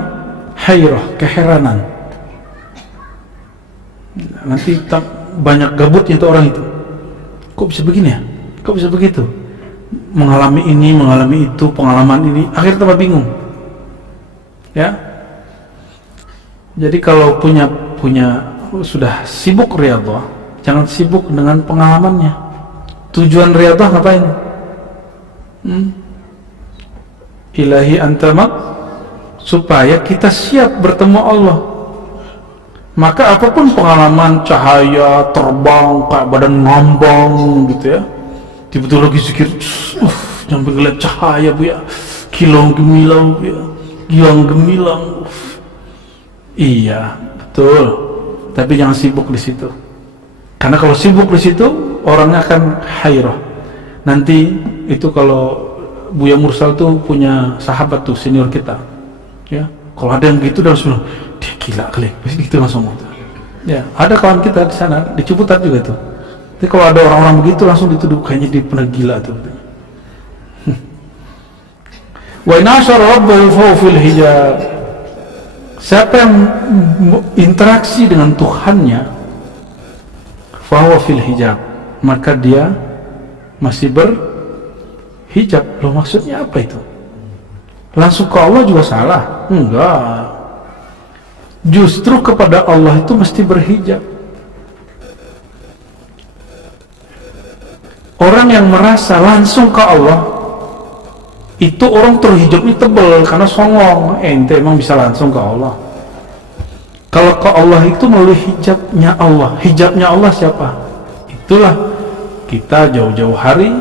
hayrah, keheranan. Nanti banyak gabutnya itu orang itu. Kok bisa begini ya? Kok bisa begitu? Mengalami ini, mengalami itu, pengalaman ini, akhirnya tambah bingung, ya. Jadi kalau sudah sibuk riyadhah, jangan sibuk dengan pengalamannya. Tujuan riyadhah ngapain? Ilahi antamak, supaya kita siap bertemu Allah. Maka apapun pengalaman, cahaya terbang kayak badan ngambang gitu ya, tiba-tiba lagi zikir, sampai ngeliat cahaya bu ya, kilau gemilang bu ya, gilang gemilang. Iya betul, tapi jangan sibuk di situ. Karena kalau sibuk di situ, orangnya akan hayrah. Nanti itu kalau Buya Mursal tuh punya sahabat tuh senior kita, ya. Kalau ada yang gitu udah langsung, dia gila kali, gitu langsung. Ya, ada kawan kita di sana di Ciputat juga tuh. Jadi kalau ada orang-orang begitu langsung dituduh kayaknya dia pernah gila tuh. Wa inashar rabbahu fil hijab. Siapa yang interaksi dengan Tuhannya, fahuwa fil hijab, maka dia masih berhijab. Loh maksudnya apa itu? Langsung ke Allah juga salah? Enggak. Justru kepada Allah itu mesti berhijab. Orang yang merasa langsung ke Allah, itu orang terhijabnya tebel karena songong. Ente emang bisa langsung ke Allah? Kalau ke Allah itu melalui hijabnya Allah. Hijabnya Allah siapa? Itulah kita jauh-jauh hari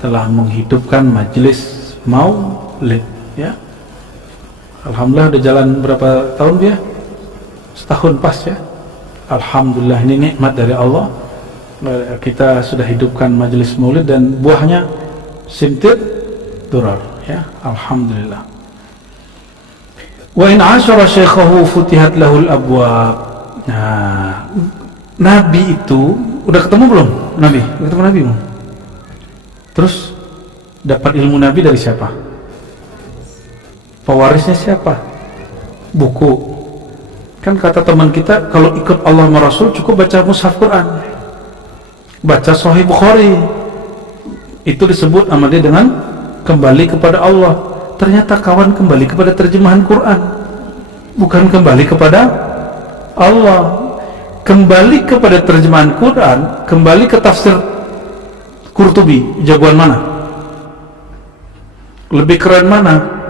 telah menghidupkan majelis maulid, ya. Alhamdulillah udah jalan berapa tahun dia? Setahun pas, ya. Alhamdulillah, ini nikmat dari Allah. Kita sudah hidupkan majelis maulid dan buahnya sintir durar, ya. Alhamdulillah. Wa in ashara syaikhahu futihat lahul abwab. Nah, Nabi itu udah ketemu belum? Nabi, udah ketemu Nabi belum? Terus dapat ilmu Nabi dari siapa? Pewarisnya siapa? Buku. Kan kata teman kita, kalau ikut Allah sama Rasul cukup baca mushaf Quran, baca Sahih Bukhari. Itu disebut sama dia dengan kembali kepada Allah. Ternyata kawan kembali kepada terjemahan Quran, bukan kembali kepada Allah. Kembali kepada terjemahan Quran, kembali ke tafsir Qurtubi, jagoan mana? Lebih keren mana?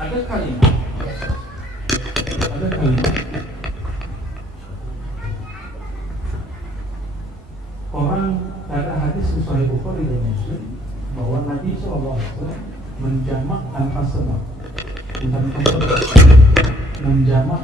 Ada kalimat, orang, ada hadis Sahih Bukhari dan Muslim bahwa Nabi SAW menjamak tanpa sebab, menjamak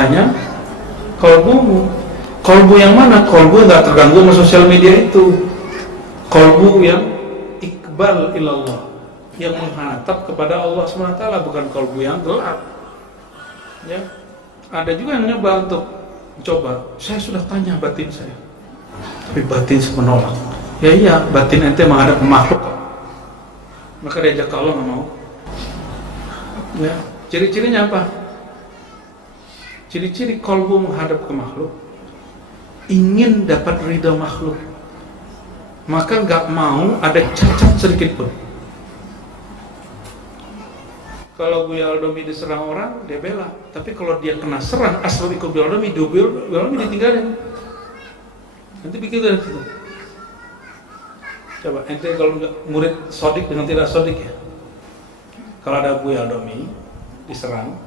tanya kolbumu. Kolbu yang mana? Kolbu nggak terganggu sama sosial media itu. Kolbu yang iqbal ilallah, yang menghadap kepada Allah SWT, bukan kolbu yang gelap. Ya, ada juga yang nyoba untuk coba. Saya sudah tanya batin saya, tapi batin menolak. Ya iya, batin ente menghadap makhluk, maka diajak ke Allah nggak mau. Ya, ciri-cirinya apa? Ciri-ciri kolbu menghadap ke makhluk, ingin dapat ridha makhluk, maka nggak mau ada cacat sedikit pun. Kalau Buya Al-Domi diserang orang, dia bela. Tapi kalau dia kena serang, asal ikut Buya Al-Domi, Buya Al-Domi ditinggalin. Nanti begitu dari situ. Coba ente kalau murid sodik dengan tidak sodik ya. Kalau ada Buya Al-Domi diserang,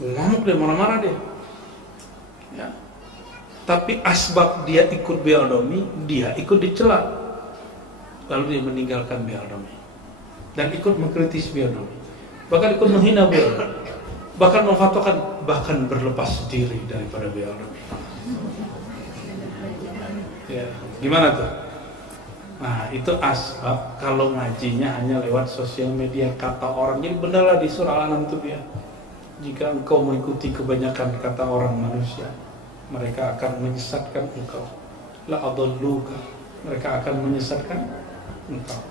ngamuk dia, marah-marah dia. Ya. Tapi asbab dia ikut Buya Al-Domi, dia ikut dicela. Lalu dia meninggalkan Buya Al-Domi dan ikut mengkritis Buya Al-Domi, bahkan ikut menghina Buya Al-Domi, bahkan memfatwakan, bahkan berlepas diri daripada Buya Al-Domi. Ya, gimana tuh? Nah, itu asbab kalau ngajinya hanya lewat sosial media, kata orang. Jadi benar di surah Al-An'am itu ya, jika engkau mengikuti kebanyakan kata orang manusia, mereka akan menyesatkan engkau. La adalluka, mereka akan menyesatkan engkau.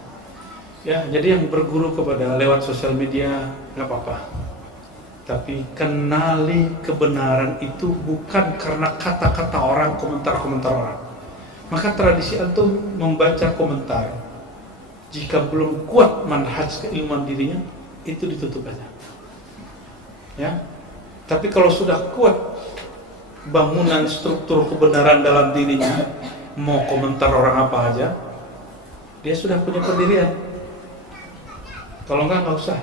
Ya, jadi yang berguru kepada lewat sosial media nggak apa-apa. Tapi kenali kebenaran itu bukan karena kata-kata orang, komentar-komentar orang. Maka tradisi antum membaca komentar, jika belum kuat manhaj keilmuan dirinya, itu ditutup aja. Ya. Tapi kalau sudah kuat bangunan struktur kebenaran dalam dirinya, mau komentar orang apa aja, dia sudah punya pendirian. Kalau enggak usah.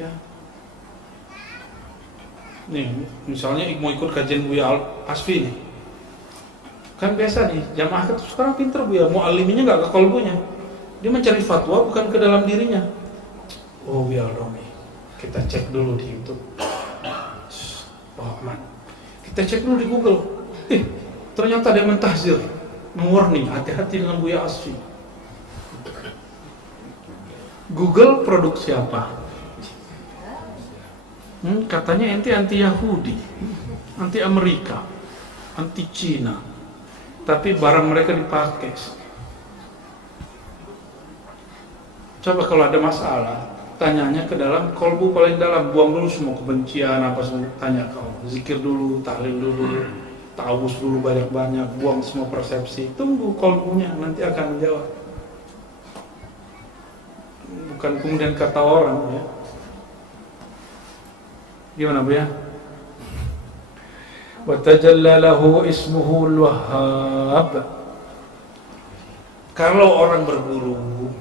Ya. Nih, misalnya mau ikut kajian Buya Asfi nih. Kan biasa nih, jamaah itu sekarang pinter Buya, mu'aliminya enggak ke kolbunya. Dia mencari fatwa bukan ke dalam dirinya. Oh Buya Al-Domi, kita cek dulu di YouTube. Oh aman. Kita cek dulu di Google. Ternyata dia mentahzir, mewarning, hati-hati dengan Buya Asfi. Google produk siapa? Katanya ente anti Yahudi, anti Amerika, anti Cina, tapi barang mereka dipakai. Coba kalau ada masalah, tanyanya ke dalam kolbu paling dalam, buang dulu semua kebencian apa semua, tanya kau, zikir dulu, tahlil dulu, ta'awuz dulu banyak-banyak, buang semua persepsi, tunggu kolbunya nanti akan menjawab. Bukan kemudian kata orang ya. Gimana Bu ya? Wa tajalla lahu ismuhu al-Wahhab. Kalau orang berguru,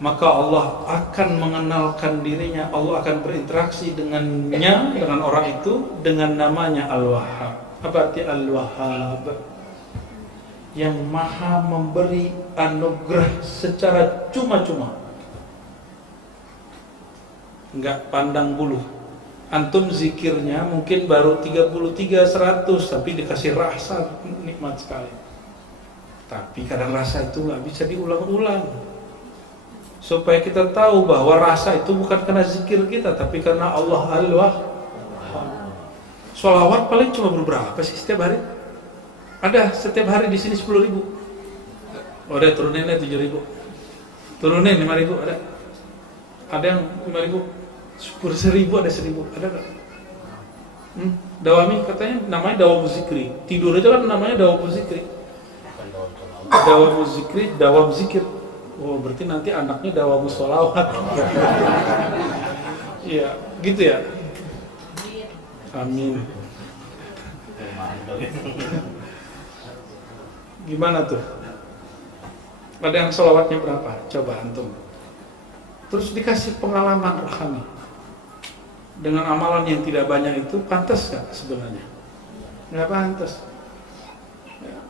maka Allah akan mengenalkan dirinya, Allah akan berinteraksi dengannya, dengan orang itu, dengan namanya Al-Wahhab. Apa arti Al-Wahhab? Yang maha memberi anugerah secara cuma-cuma, enggak pandang bulu. Antum zikirnya mungkin baru 33, 100, tapi dikasih rasa nikmat sekali. Tapi kadang rasa itu nggak bisa diulang-ulang. Supaya kita tahu bahwa rasa itu bukan karena zikir kita, tapi karena Allah Al-Wahhab. Sholawat paling cuma berapa sih setiap hari? Ada setiap hari di sini 10.000. Oh, ada turuninnya 7.000. Turunin 5.000 ada. Ada yang 5.000. 10.000 ada 1.000, ada nggak? Dawami katanya namanya dawam zikri. Tidur aja kan namanya dawam zikri. Dawam zikri, dawam zikir. Oh berarti nanti anaknya dawam sholawat. Iya, gitu ya. Amin. Gimana tuh? Ada yang sholawatnya berapa? Coba antum. Terus dikasih pengalaman rohani. Dengan amalan yang tidak banyak itu pantas gak sebenarnya? Nggak pantas. Ya.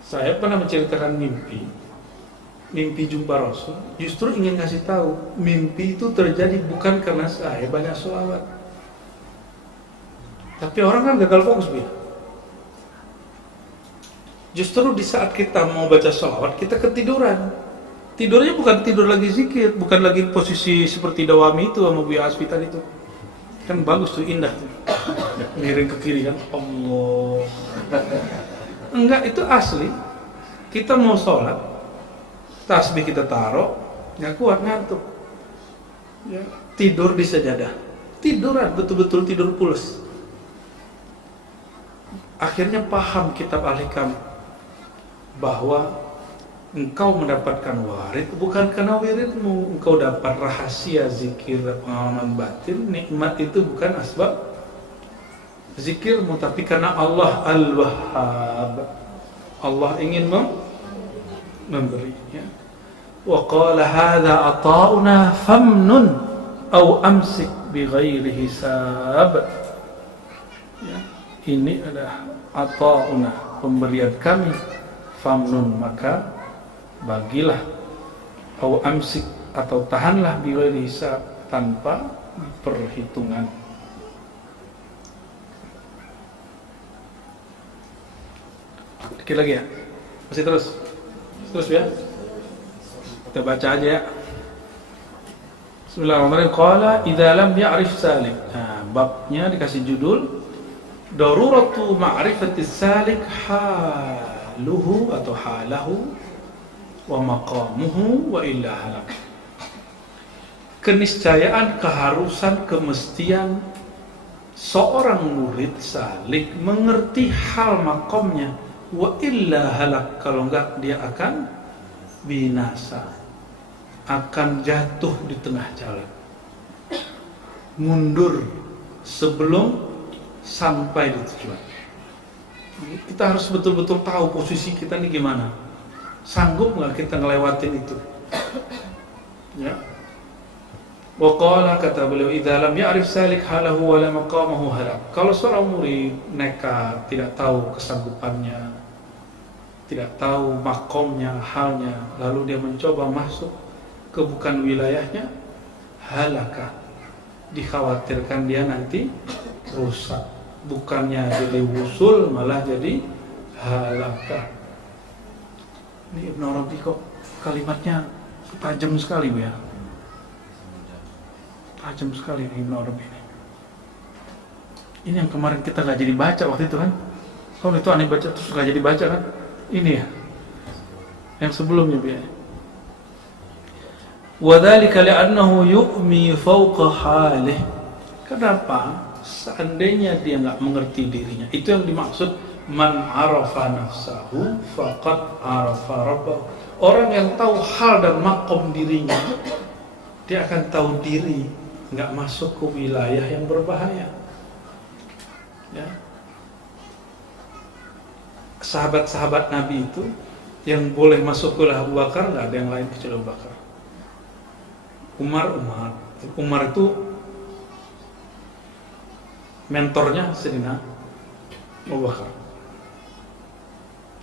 Saya pernah menceritakan mimpi. mimpi jumpa Rasul, justru ingin kasih tahu mimpi itu terjadi bukan karena saya banyak sholawat. Tapi orang kan gagal fokus, Bi. Justru di saat kita mau baca sholawat, kita ketiduran. Tidurnya bukan tidur lagi zikir, bukan lagi posisi seperti Dawami itu sama Buya Asfi tadi itu. Kan bagus tuh, indah tuh. Miring ke kiri kan, Allah. Enggak, itu asli. Kita mau sholat, tasbih kita taruh, nggak kuat, ngantuk. Ya, tidur di sajadah. Tiduran, betul-betul tidur pulas. Akhirnya paham kitab Al-Hikam bahwa engkau mendapatkan warid bukan karena wiridmu, engkau dapat rahasia zikir, pengalaman batin, nikmat itu bukan asbab zikirmu, tapi karena Allah Al-Wahhab. Allah ingin memberi. Ya. Wa qala hadza ata'una famnun aw amsik bighairi hisab. Ya. Ini adalah ata'una, pemberian kami, famnun, maka bagilah, atau amsik, atau tahanlah bighairi hisab, tanpa perhitungan. Dikit lagi ya, masih terus ya, kita baca aja ya. Bismillahirrahmanirrahim. Qala idza lam ya'rif salik. Nah, babnya dikasih judul daruratu ma'rifatis salik haluhu atau halahu wa maqamuhu wa illa halak. Keniscayaan, keharusan, kemestian seorang murid salik mengerti hal makomnya, wa illa halak, kalau enggak dia akan binasa, akan jatuh di tengah jalan, mundur sebelum sampai di tujuan. Kita harus betul-betul tahu posisi kita ini gimana. Sanggup nggak kita ngelewatin itu? Ya. Wa qala, kata beliau, idza lam ya'rif salik halahu wa la maqamahu halak. Kalau seorang murid nekat, tidak tahu kesanggupannya, tidak tahu makomnya, halnya, lalu dia mencoba masuk ke bukan wilayahnya, halaka, dikhawatirkan dia nanti rusak, bukannya jadi wusul malah jadi halaka. Ini Ibnu Arabi kok kalimatnya tajam sekali, Bu ya. Tajam sekali Ibnu Arabi ini. Ini yang kemarin kita nggak jadi baca waktu itu kan. Kalau itu aneh baca terus nggak jadi baca kan. Ini ya. Yang sebelumnya, Bu ya. Wa dzalika li'annahu yu'mi fawqa halih. Kenapa? Seandainya dia nggak mengerti dirinya. Itu yang dimaksud man arafa nafsahu faqad arafa rabbahu. Orang yang tahu hal dan makom dirinya, dia akan tahu diri, nggak masuk ke wilayah yang berbahaya. Ya. Sahabat-sahabat Nabi itu yang boleh masuk ke Abu Bakar, nggak ada yang lain kecuali Abu Bakar. Umar itu mentornya Sayyidina Abu Bakar.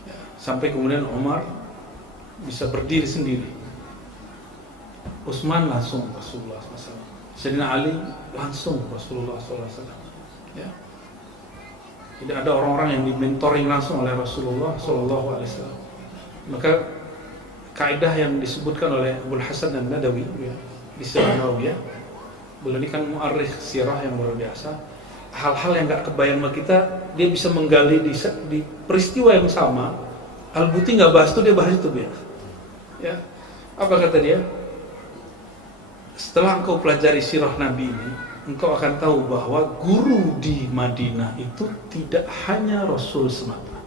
Ya, sampai kemudian Umar bisa berdiri sendiri. Utsman langsung Rasulullah SAW. Sayyidina Ali langsung Rasulullah SAW. Ya. Tidak ada orang-orang yang dimentoring langsung oleh Rasulullah SAW. Maka kaidah yang disebutkan oleh Abul Hasan An-Nadawi ya, di Sirah Nawawiyah, beliau ini kan mu'arrikh sirah yang luar biasa. Hal-hal yang nggak kebayang sama kita, dia bisa menggali di peristiwa yang sama. Al-Buti nggak bahas itu, dia bahas itu ya. Ya, apa kata dia? Setelah engkau pelajari sirah Nabi ini, engkau akan tahu bahwa guru di Madinah itu tidak hanya Rasul semata.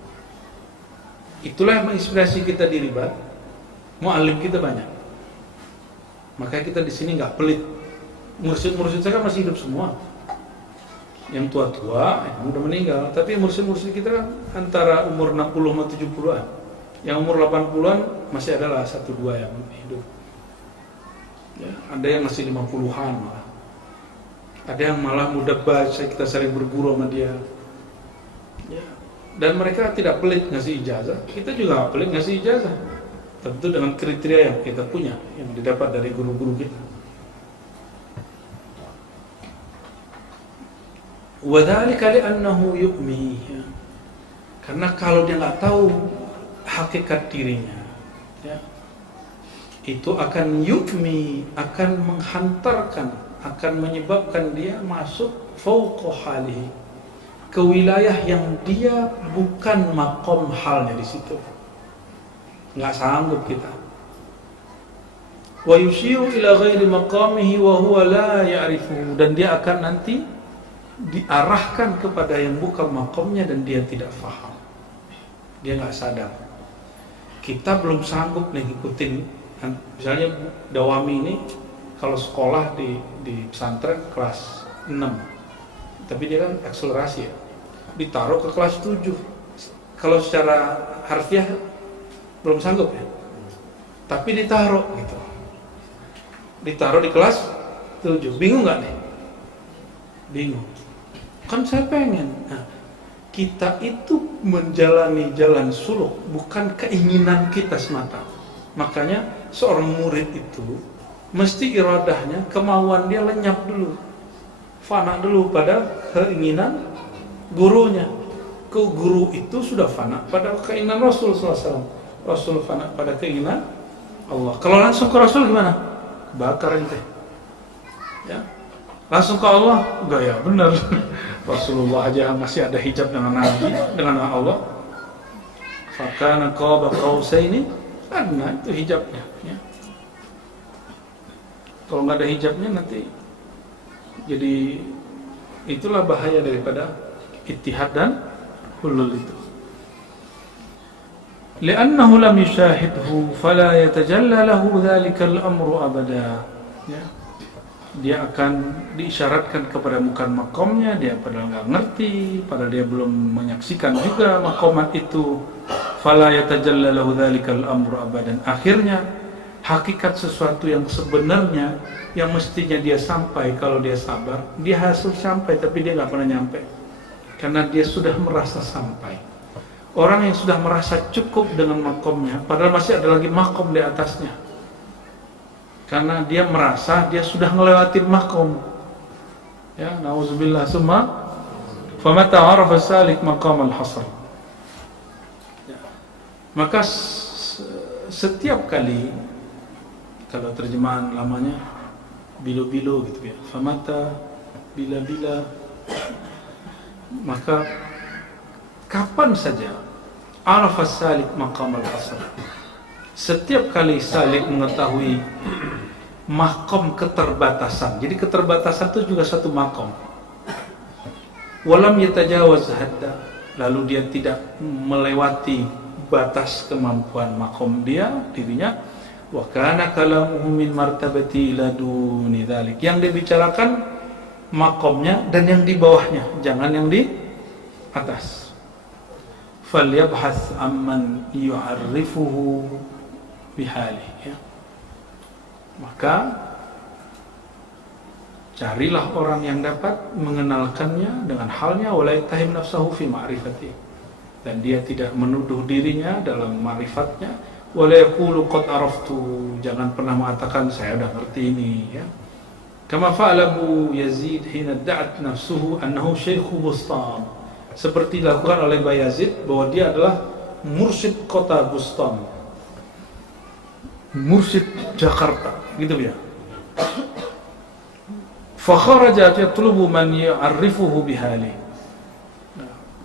Itulah yang menginspirasi kita di Ribat. Mu'alim kita banyak. Maka kita di sini nggak pelit. Mursyid-mursyid saya kan masih hidup semua. Yang tua-tua, yang udah meninggal. Tapi mursyid-mursyid kita kan antara umur 60 sama 70-an. Yang umur 80-an masih adalah 1-2 yang hidup. Ya, ada yang masih 50-an malah. Ada yang malah muda baca, kita sering berguru sama dia. Ya. Dan mereka tidak pelit ngasih ijazah. Kita juga nggak pelit ngasih ijazah. tentu dengan kriteria yang kita punya, yang didapat dari guru-guru kita. Wadzalika li'annahu yu'mi, karena kalau dia nggak tahu hakikat dirinya, ya, itu akan yu'mi, akan menghantarkan, akan menyebabkan dia masuk fauqa halihi, ke wilayah yang dia bukan makom halnya di situ. Nggak sanggup kita. Wa yushiru ila ghairi maqamihi wa huwa la ya'rifu, dan dia akan nanti diarahkan kepada yang bukan makomnya dan dia tidak faham, dia nggak sadar. Kita belum sanggup nih ngikutin, misalnya Dawami ini kalau sekolah di pesantren kelas 6, tapi dia kan akselerasi ya, ditaruh ke kelas 7. Kalau secara harfiah belum sanggup ya, tapi ditaruh gitu, ditaruh di kelas 7. Bingung nggak nih? Bingung. Kan saya pengen. Nah, kita itu menjalani jalan suluk bukan keinginan kita semata. Makanya seorang murid itu mesti iradahnya, kemauan dia lenyap dulu, fana dulu pada keinginan gurunya. Guru itu sudah fana pada keinginan Rasul SAW. Rasul fana pada keinginan Allah. Kalau langsung ke Rasul gimana? Bakar ente. Ya. Langsung ke Allah, enggak ya, benar. Rasulullah aja masih ada hijab dengan Nabi, dengan Allah. Fakana qaba qausaini adna, itu hijabnya. Ya. Kalau nggak ada hijabnya nanti jadi, itulah bahaya daripada ittihad dan hulul itu. Li'annahu lam yushahidhu fala yatajalla lahu dhalika al-amru abada. Ya. Dia akan diisyaratkan kepada bukan makomnya, dia padahal nggak ngerti, padahal dia belum menyaksikan juga makomat itu. Fala yatajalla lahu dzalikal amru abadan. Akhirnya hakikat sesuatu yang sebenarnya yang mestinya dia sampai kalau dia sabar, dia hasil sampai tapi dia nggak pernah nyampe karena dia sudah merasa sampai. Orang yang sudah merasa cukup dengan makomnya, padahal masih ada lagi makom di atasnya. Karena dia merasa dia sudah ngelewatin makom. Ya, nauzubillah summa famata arafa salik maqam al-hasr. Ya. Maka setiap kali, kalau terjemahan lamanya bilo-bilo gitu ya, famata bila-bila, maka kapan saja arafa salik maqam al-hasr, setiap kali salik mengetahui makom keterbatasan. Jadi keterbatasan itu juga satu makom. Walam yatajawaz hadda, lalu dia tidak melewati batas kemampuan makom dia, dirinya. Wa kana kalamuhu min martabati ila duni dzalik. Yang dibicarakan makomnya dan yang di bawahnya, jangan yang di atas. Falyabhas amman yu'arrifuhu bihali, ya. Maka carilah orang yang dapat mengenalkannya dengan halnya, wala yatahim nafsahu fi ma'rifati, dan dia tidak menuduh dirinya dalam ma'rifatnya, wala yaqulu qad araftu, jangan pernah mengatakan saya udah ngerti ini, ya. Kama fa'ala Abu Yazid hina da'at nafsuhu annahu syaikhu Bustam, seperti dilakukan oleh Bayazid bahwa dia adalah mursyid kota Bustam, mursyid Jakarta, gitu ya. Fa kharaja yatlubu man yu'arrifuhu bihali.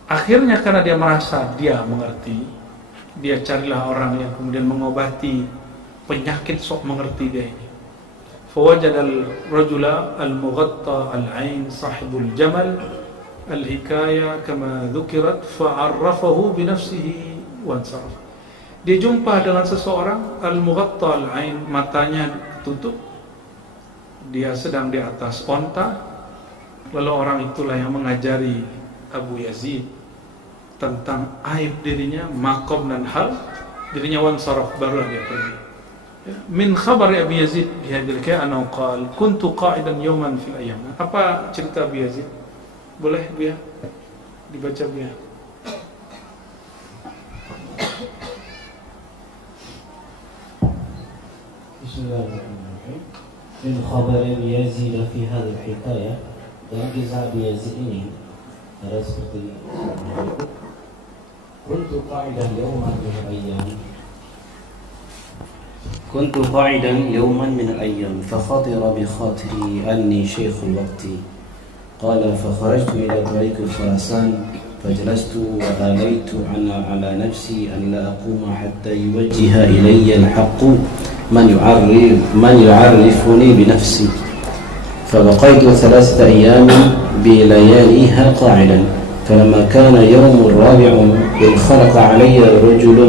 Akhirnya karena dia merasa dia mengerti, dia carilah orang yang kemudian mengobati penyakit sok mengerti dia ini. Fa wajada al-rajula al-mughatta al-'ain sahibul jamal al-hikayah kama dzukirat fa 'arrafahu bi nafsihi wa ansarafa. Dia jumpa dengan seseorang al-mughatta al-'ain, matanya tutup, dia sedang di atas onta, lalu orang itulah yang mengajari Abu Yazid tentang aib dirinya, makom dan hal dirinya, wan saraf, barulah dia pergi. Min khabari Abu Yazid bihadil ka'anau qal kuntu qa'idan yawman fil ayyam. Apa cerita Abu Yazid? Boleh biar dibaca biar. Bismillahirrahmanirrahim. Min khabar Yazid fi hadhihi al-hikayah, dalam kisah Yazid ini ada seperti berikut. Kuntu qa'idan yawman min al-ayyam كنت قاعدا يوما من الأيام فخطر بخاطري أني شيخ الوقت قال فخرجت إلى طريق خراسان فجلست وآليت على نفسي أن لا أقوم حتى يوجه إلي الحق من يعرفني بنفسي فبقيت 3 أيام بلياليها قاعدا فلما كان يوم الرابع انخرق علي رجل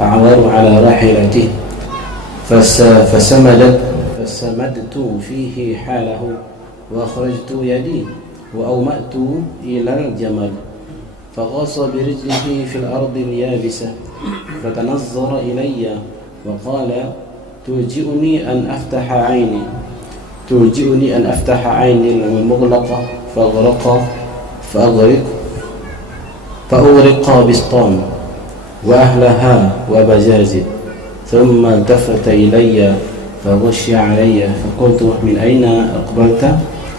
أعور على راحلته فسمدت فيه حاله وأخرجت يدي وأومأت إلى الجمل فغاص برجله في الأرض اليابسة فتنظر إلي وقال ترجئني أن أفتح عيني المغلقة فأغرق بسطام وأهلها وبزازل ثم التفت إلي فغشي علي فقلت من أين أقبلت؟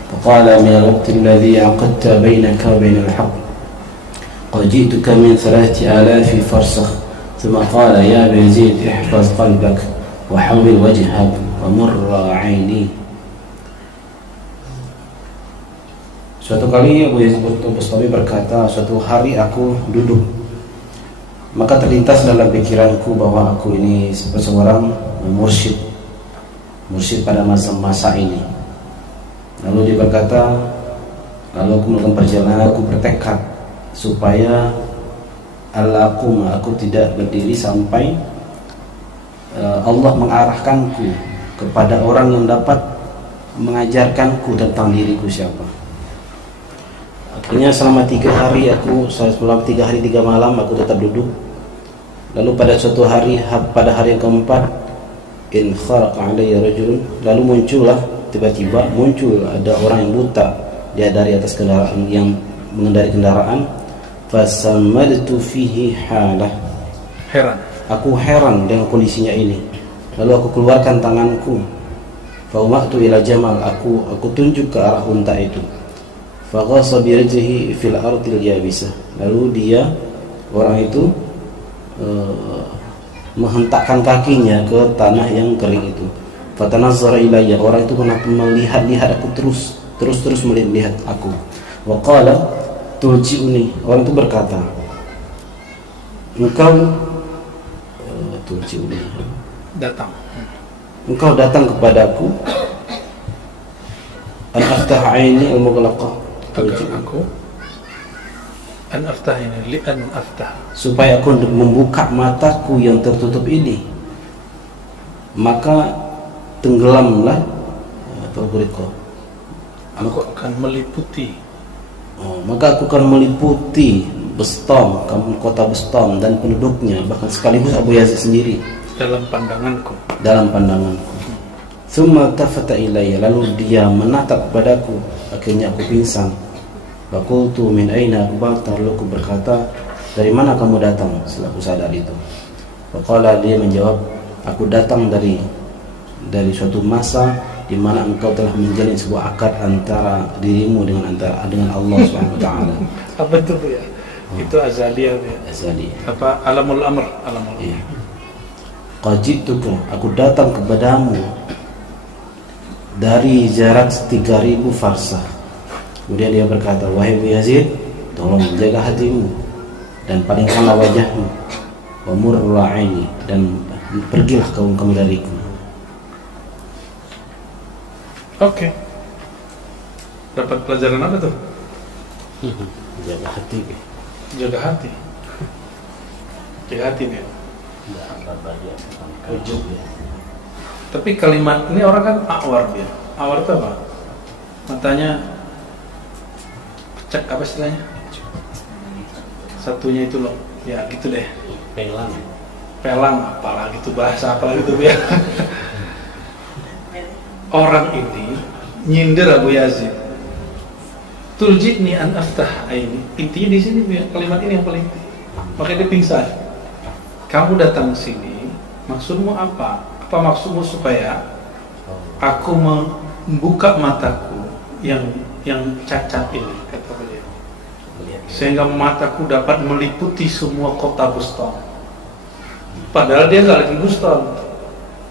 فقال من الوقت الذي عقدت بينك وبين الحق قد جئتك من 3000 فرسخ ثم قال يا يزيد احفظ قلبك وحول وجهك ومر عيني. Suatu kali Abu Yazid Bustami berkata, suatu hari aku duduk, maka terlintas dalam pikiranku bahwa aku ini seorang mursyid pada masa-masa ini. Lalu dia berkata, lalu aku melakukan perjalanan, aku bertekad supaya aku tidak berdiri sampai Allah mengarahkanku kepada orang yang dapat mengajarkanku tentang diriku siapa. Akhirnya selama 3 hari 3 malam aku tetap duduk. Lalu pada suatu hari, pada hari yang keempat, in kharaqa alayya rajulun, lalu tiba-tiba muncul ada orang yang buta, dia dari atas kendaraan, yang mengendari kendaraan. Fasamadtu fihi halah, aku heran dengan kondisinya ini. Lalu aku keluarkan tanganku, faumatu ila jamal, aku tunjuk ke arah unta itu. Faghasa bi rijlihi fil ardil yabisah, lalu orang itu menghentakkan kakinya ke tanah yang kering itu. Fatanazzara ilayya, orang itu melihat aku terus melihat aku. Wa qala turji'uni, orang itu berkata, engkau datang kepadaku, an aftah aini al-mughlaqah, supaya aku membuka mataku yang tertutup ini, maka tenggelamlah aku akan meliputi maka aku akan meliputi Bistam, kota Bistam dan penduduknya, bahkan sekaligus Abu Yazid sendiri dalam pandanganku. Thumma tafata ilayya, lalu dia menatap padaku, akhirnya aku pingsan. Faqultu min aina aqbalta, lalu aku berkata, dari mana kamu datang? Setelah aku sadar itu. Faqala, dia menjawab, aku datang dari suatu masa di mana engkau telah menjalin sebuah akad antara dirimu dengan Allah Subhanahu wa taala. Apa itu ya? Itu azali ya. Azali. Apa alamul amr, Iya. Qajituka, aku datang kepadamu dari jarak 3000 farsah. Kemudian dia berkata, wahai Abu Yazid, tolong jaga hatimu dan palingkanlah wajahmu, wa murra aini, dan pergilah kamu dariku. Oke. Dapat pelajaran apa tuh? Jaga hati. Jaga hati nih. Tapi kalimat ini orang kan awar dia. Awar itu apa? Matanya pecek, apa istilahnya? Satunya itu loh. Ya gitu deh. Pelang apalah gitu, bahasa apalah gitu ya. Orang ini nyindir Abu Yazid. Turji'ni an aftah aini. Intinya di sini kalimat ini yang paling inti. Makanya dia pingsan. Kamu datang sini, maksudmu apa? Apa maksudmu supaya aku membuka mataku yang cacat ini, kata beliau, sehingga mataku dapat meliputi semua kota Bustam. Padahal dia nggak lagi Bustam.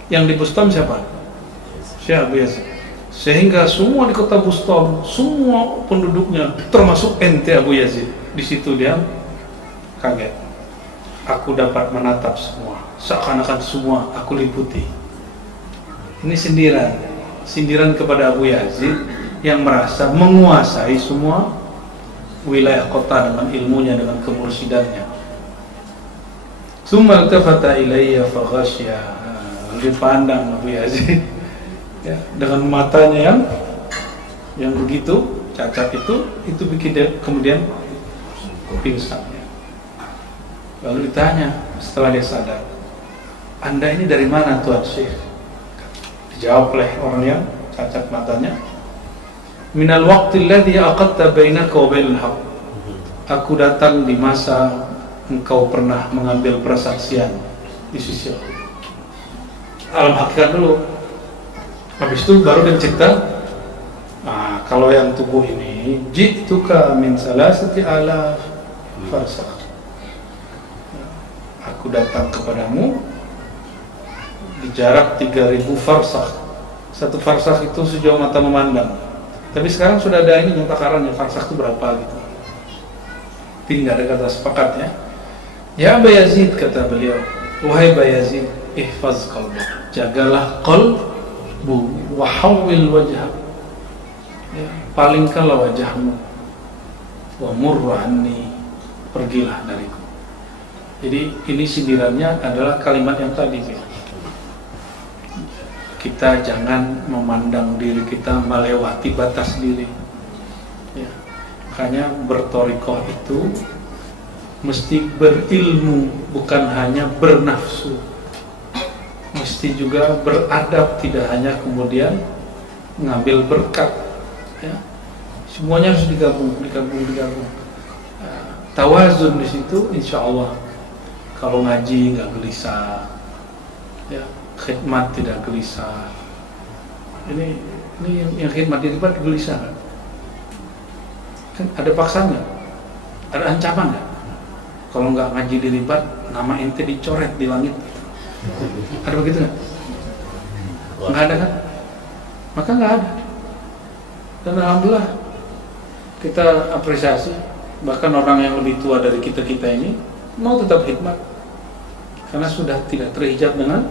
Yang di Bustam siapa? Syekh Abu Yazid. Sehingga semua di kota Bustam, semua penduduknya, termasuk ente Abu Yazid, di situ dia kaget. Aku dapat menatap semua, seakan-akan semua aku liputi. Ini sindiran kepada Abu Yazid yang merasa menguasai semua wilayah kota dengan ilmunya, dengan kemursidannya. Tsumma iltafata ilayya faghashya. Lalu dipandang Abu Yazid ya, dengan matanya yang begitu cacat itu bikin dia kemudian pingsan. Lalu ditanya setelah dia sadar, Anda ini dari mana Tuan Syekh? Dijawab oleh orang yang cacat matanya, minal waqti alladhi aqadta bainaka wa bainal haqq. Aku datang di masa engkau pernah mengambil persaksian di sisi Allah. Alam hakikat dulu. Habis itu baru dia cerita, kalau yang tubuh ini ji'tuka min salasati alaf farsakh. Aku datang kepadamu di jarak 3000 farsakh. Satu farsakh itu sejauh mata memandang. Tapi sekarang sudah ada ini takarannya, farsakh itu berapa gitu. Tinggal ada kata sepakat ya. Ya Aba Yazid, kata beliau, wahai Aba Yazid, ihfaz qalbak, jagalah qalbu, wa hawwil wajhak, ya, palingkanlah wajahmu, wa murru anni, pergilah dariku. Jadi ini sindirannya adalah kalimat yang tadi ya. Kita jangan memandang diri kita melewati batas diri ya. Makanya bertorikoh itu mesti berilmu, bukan hanya bernafsu, mesti juga beradab, tidak hanya kemudian ngambil berkat ya. Semuanya harus digabung. Tawazun di situ insya Allah. Kalau ngaji nggak gelisah ya, khidmat tidak gelisah. Ini yang khidmat di tempat gelisah kan ada paksanya, ada ancaman nggak? Kalau nggak ngaji di ribat, nama ente dicoret di langit. Ada begitu nggak? Nggak ada kan? Maka nggak ada. Dan alhamdulillah kita apresiasi, bahkan orang yang lebih tua dari kita ini mau tetap khidmat karena sudah tidak terhijab dengan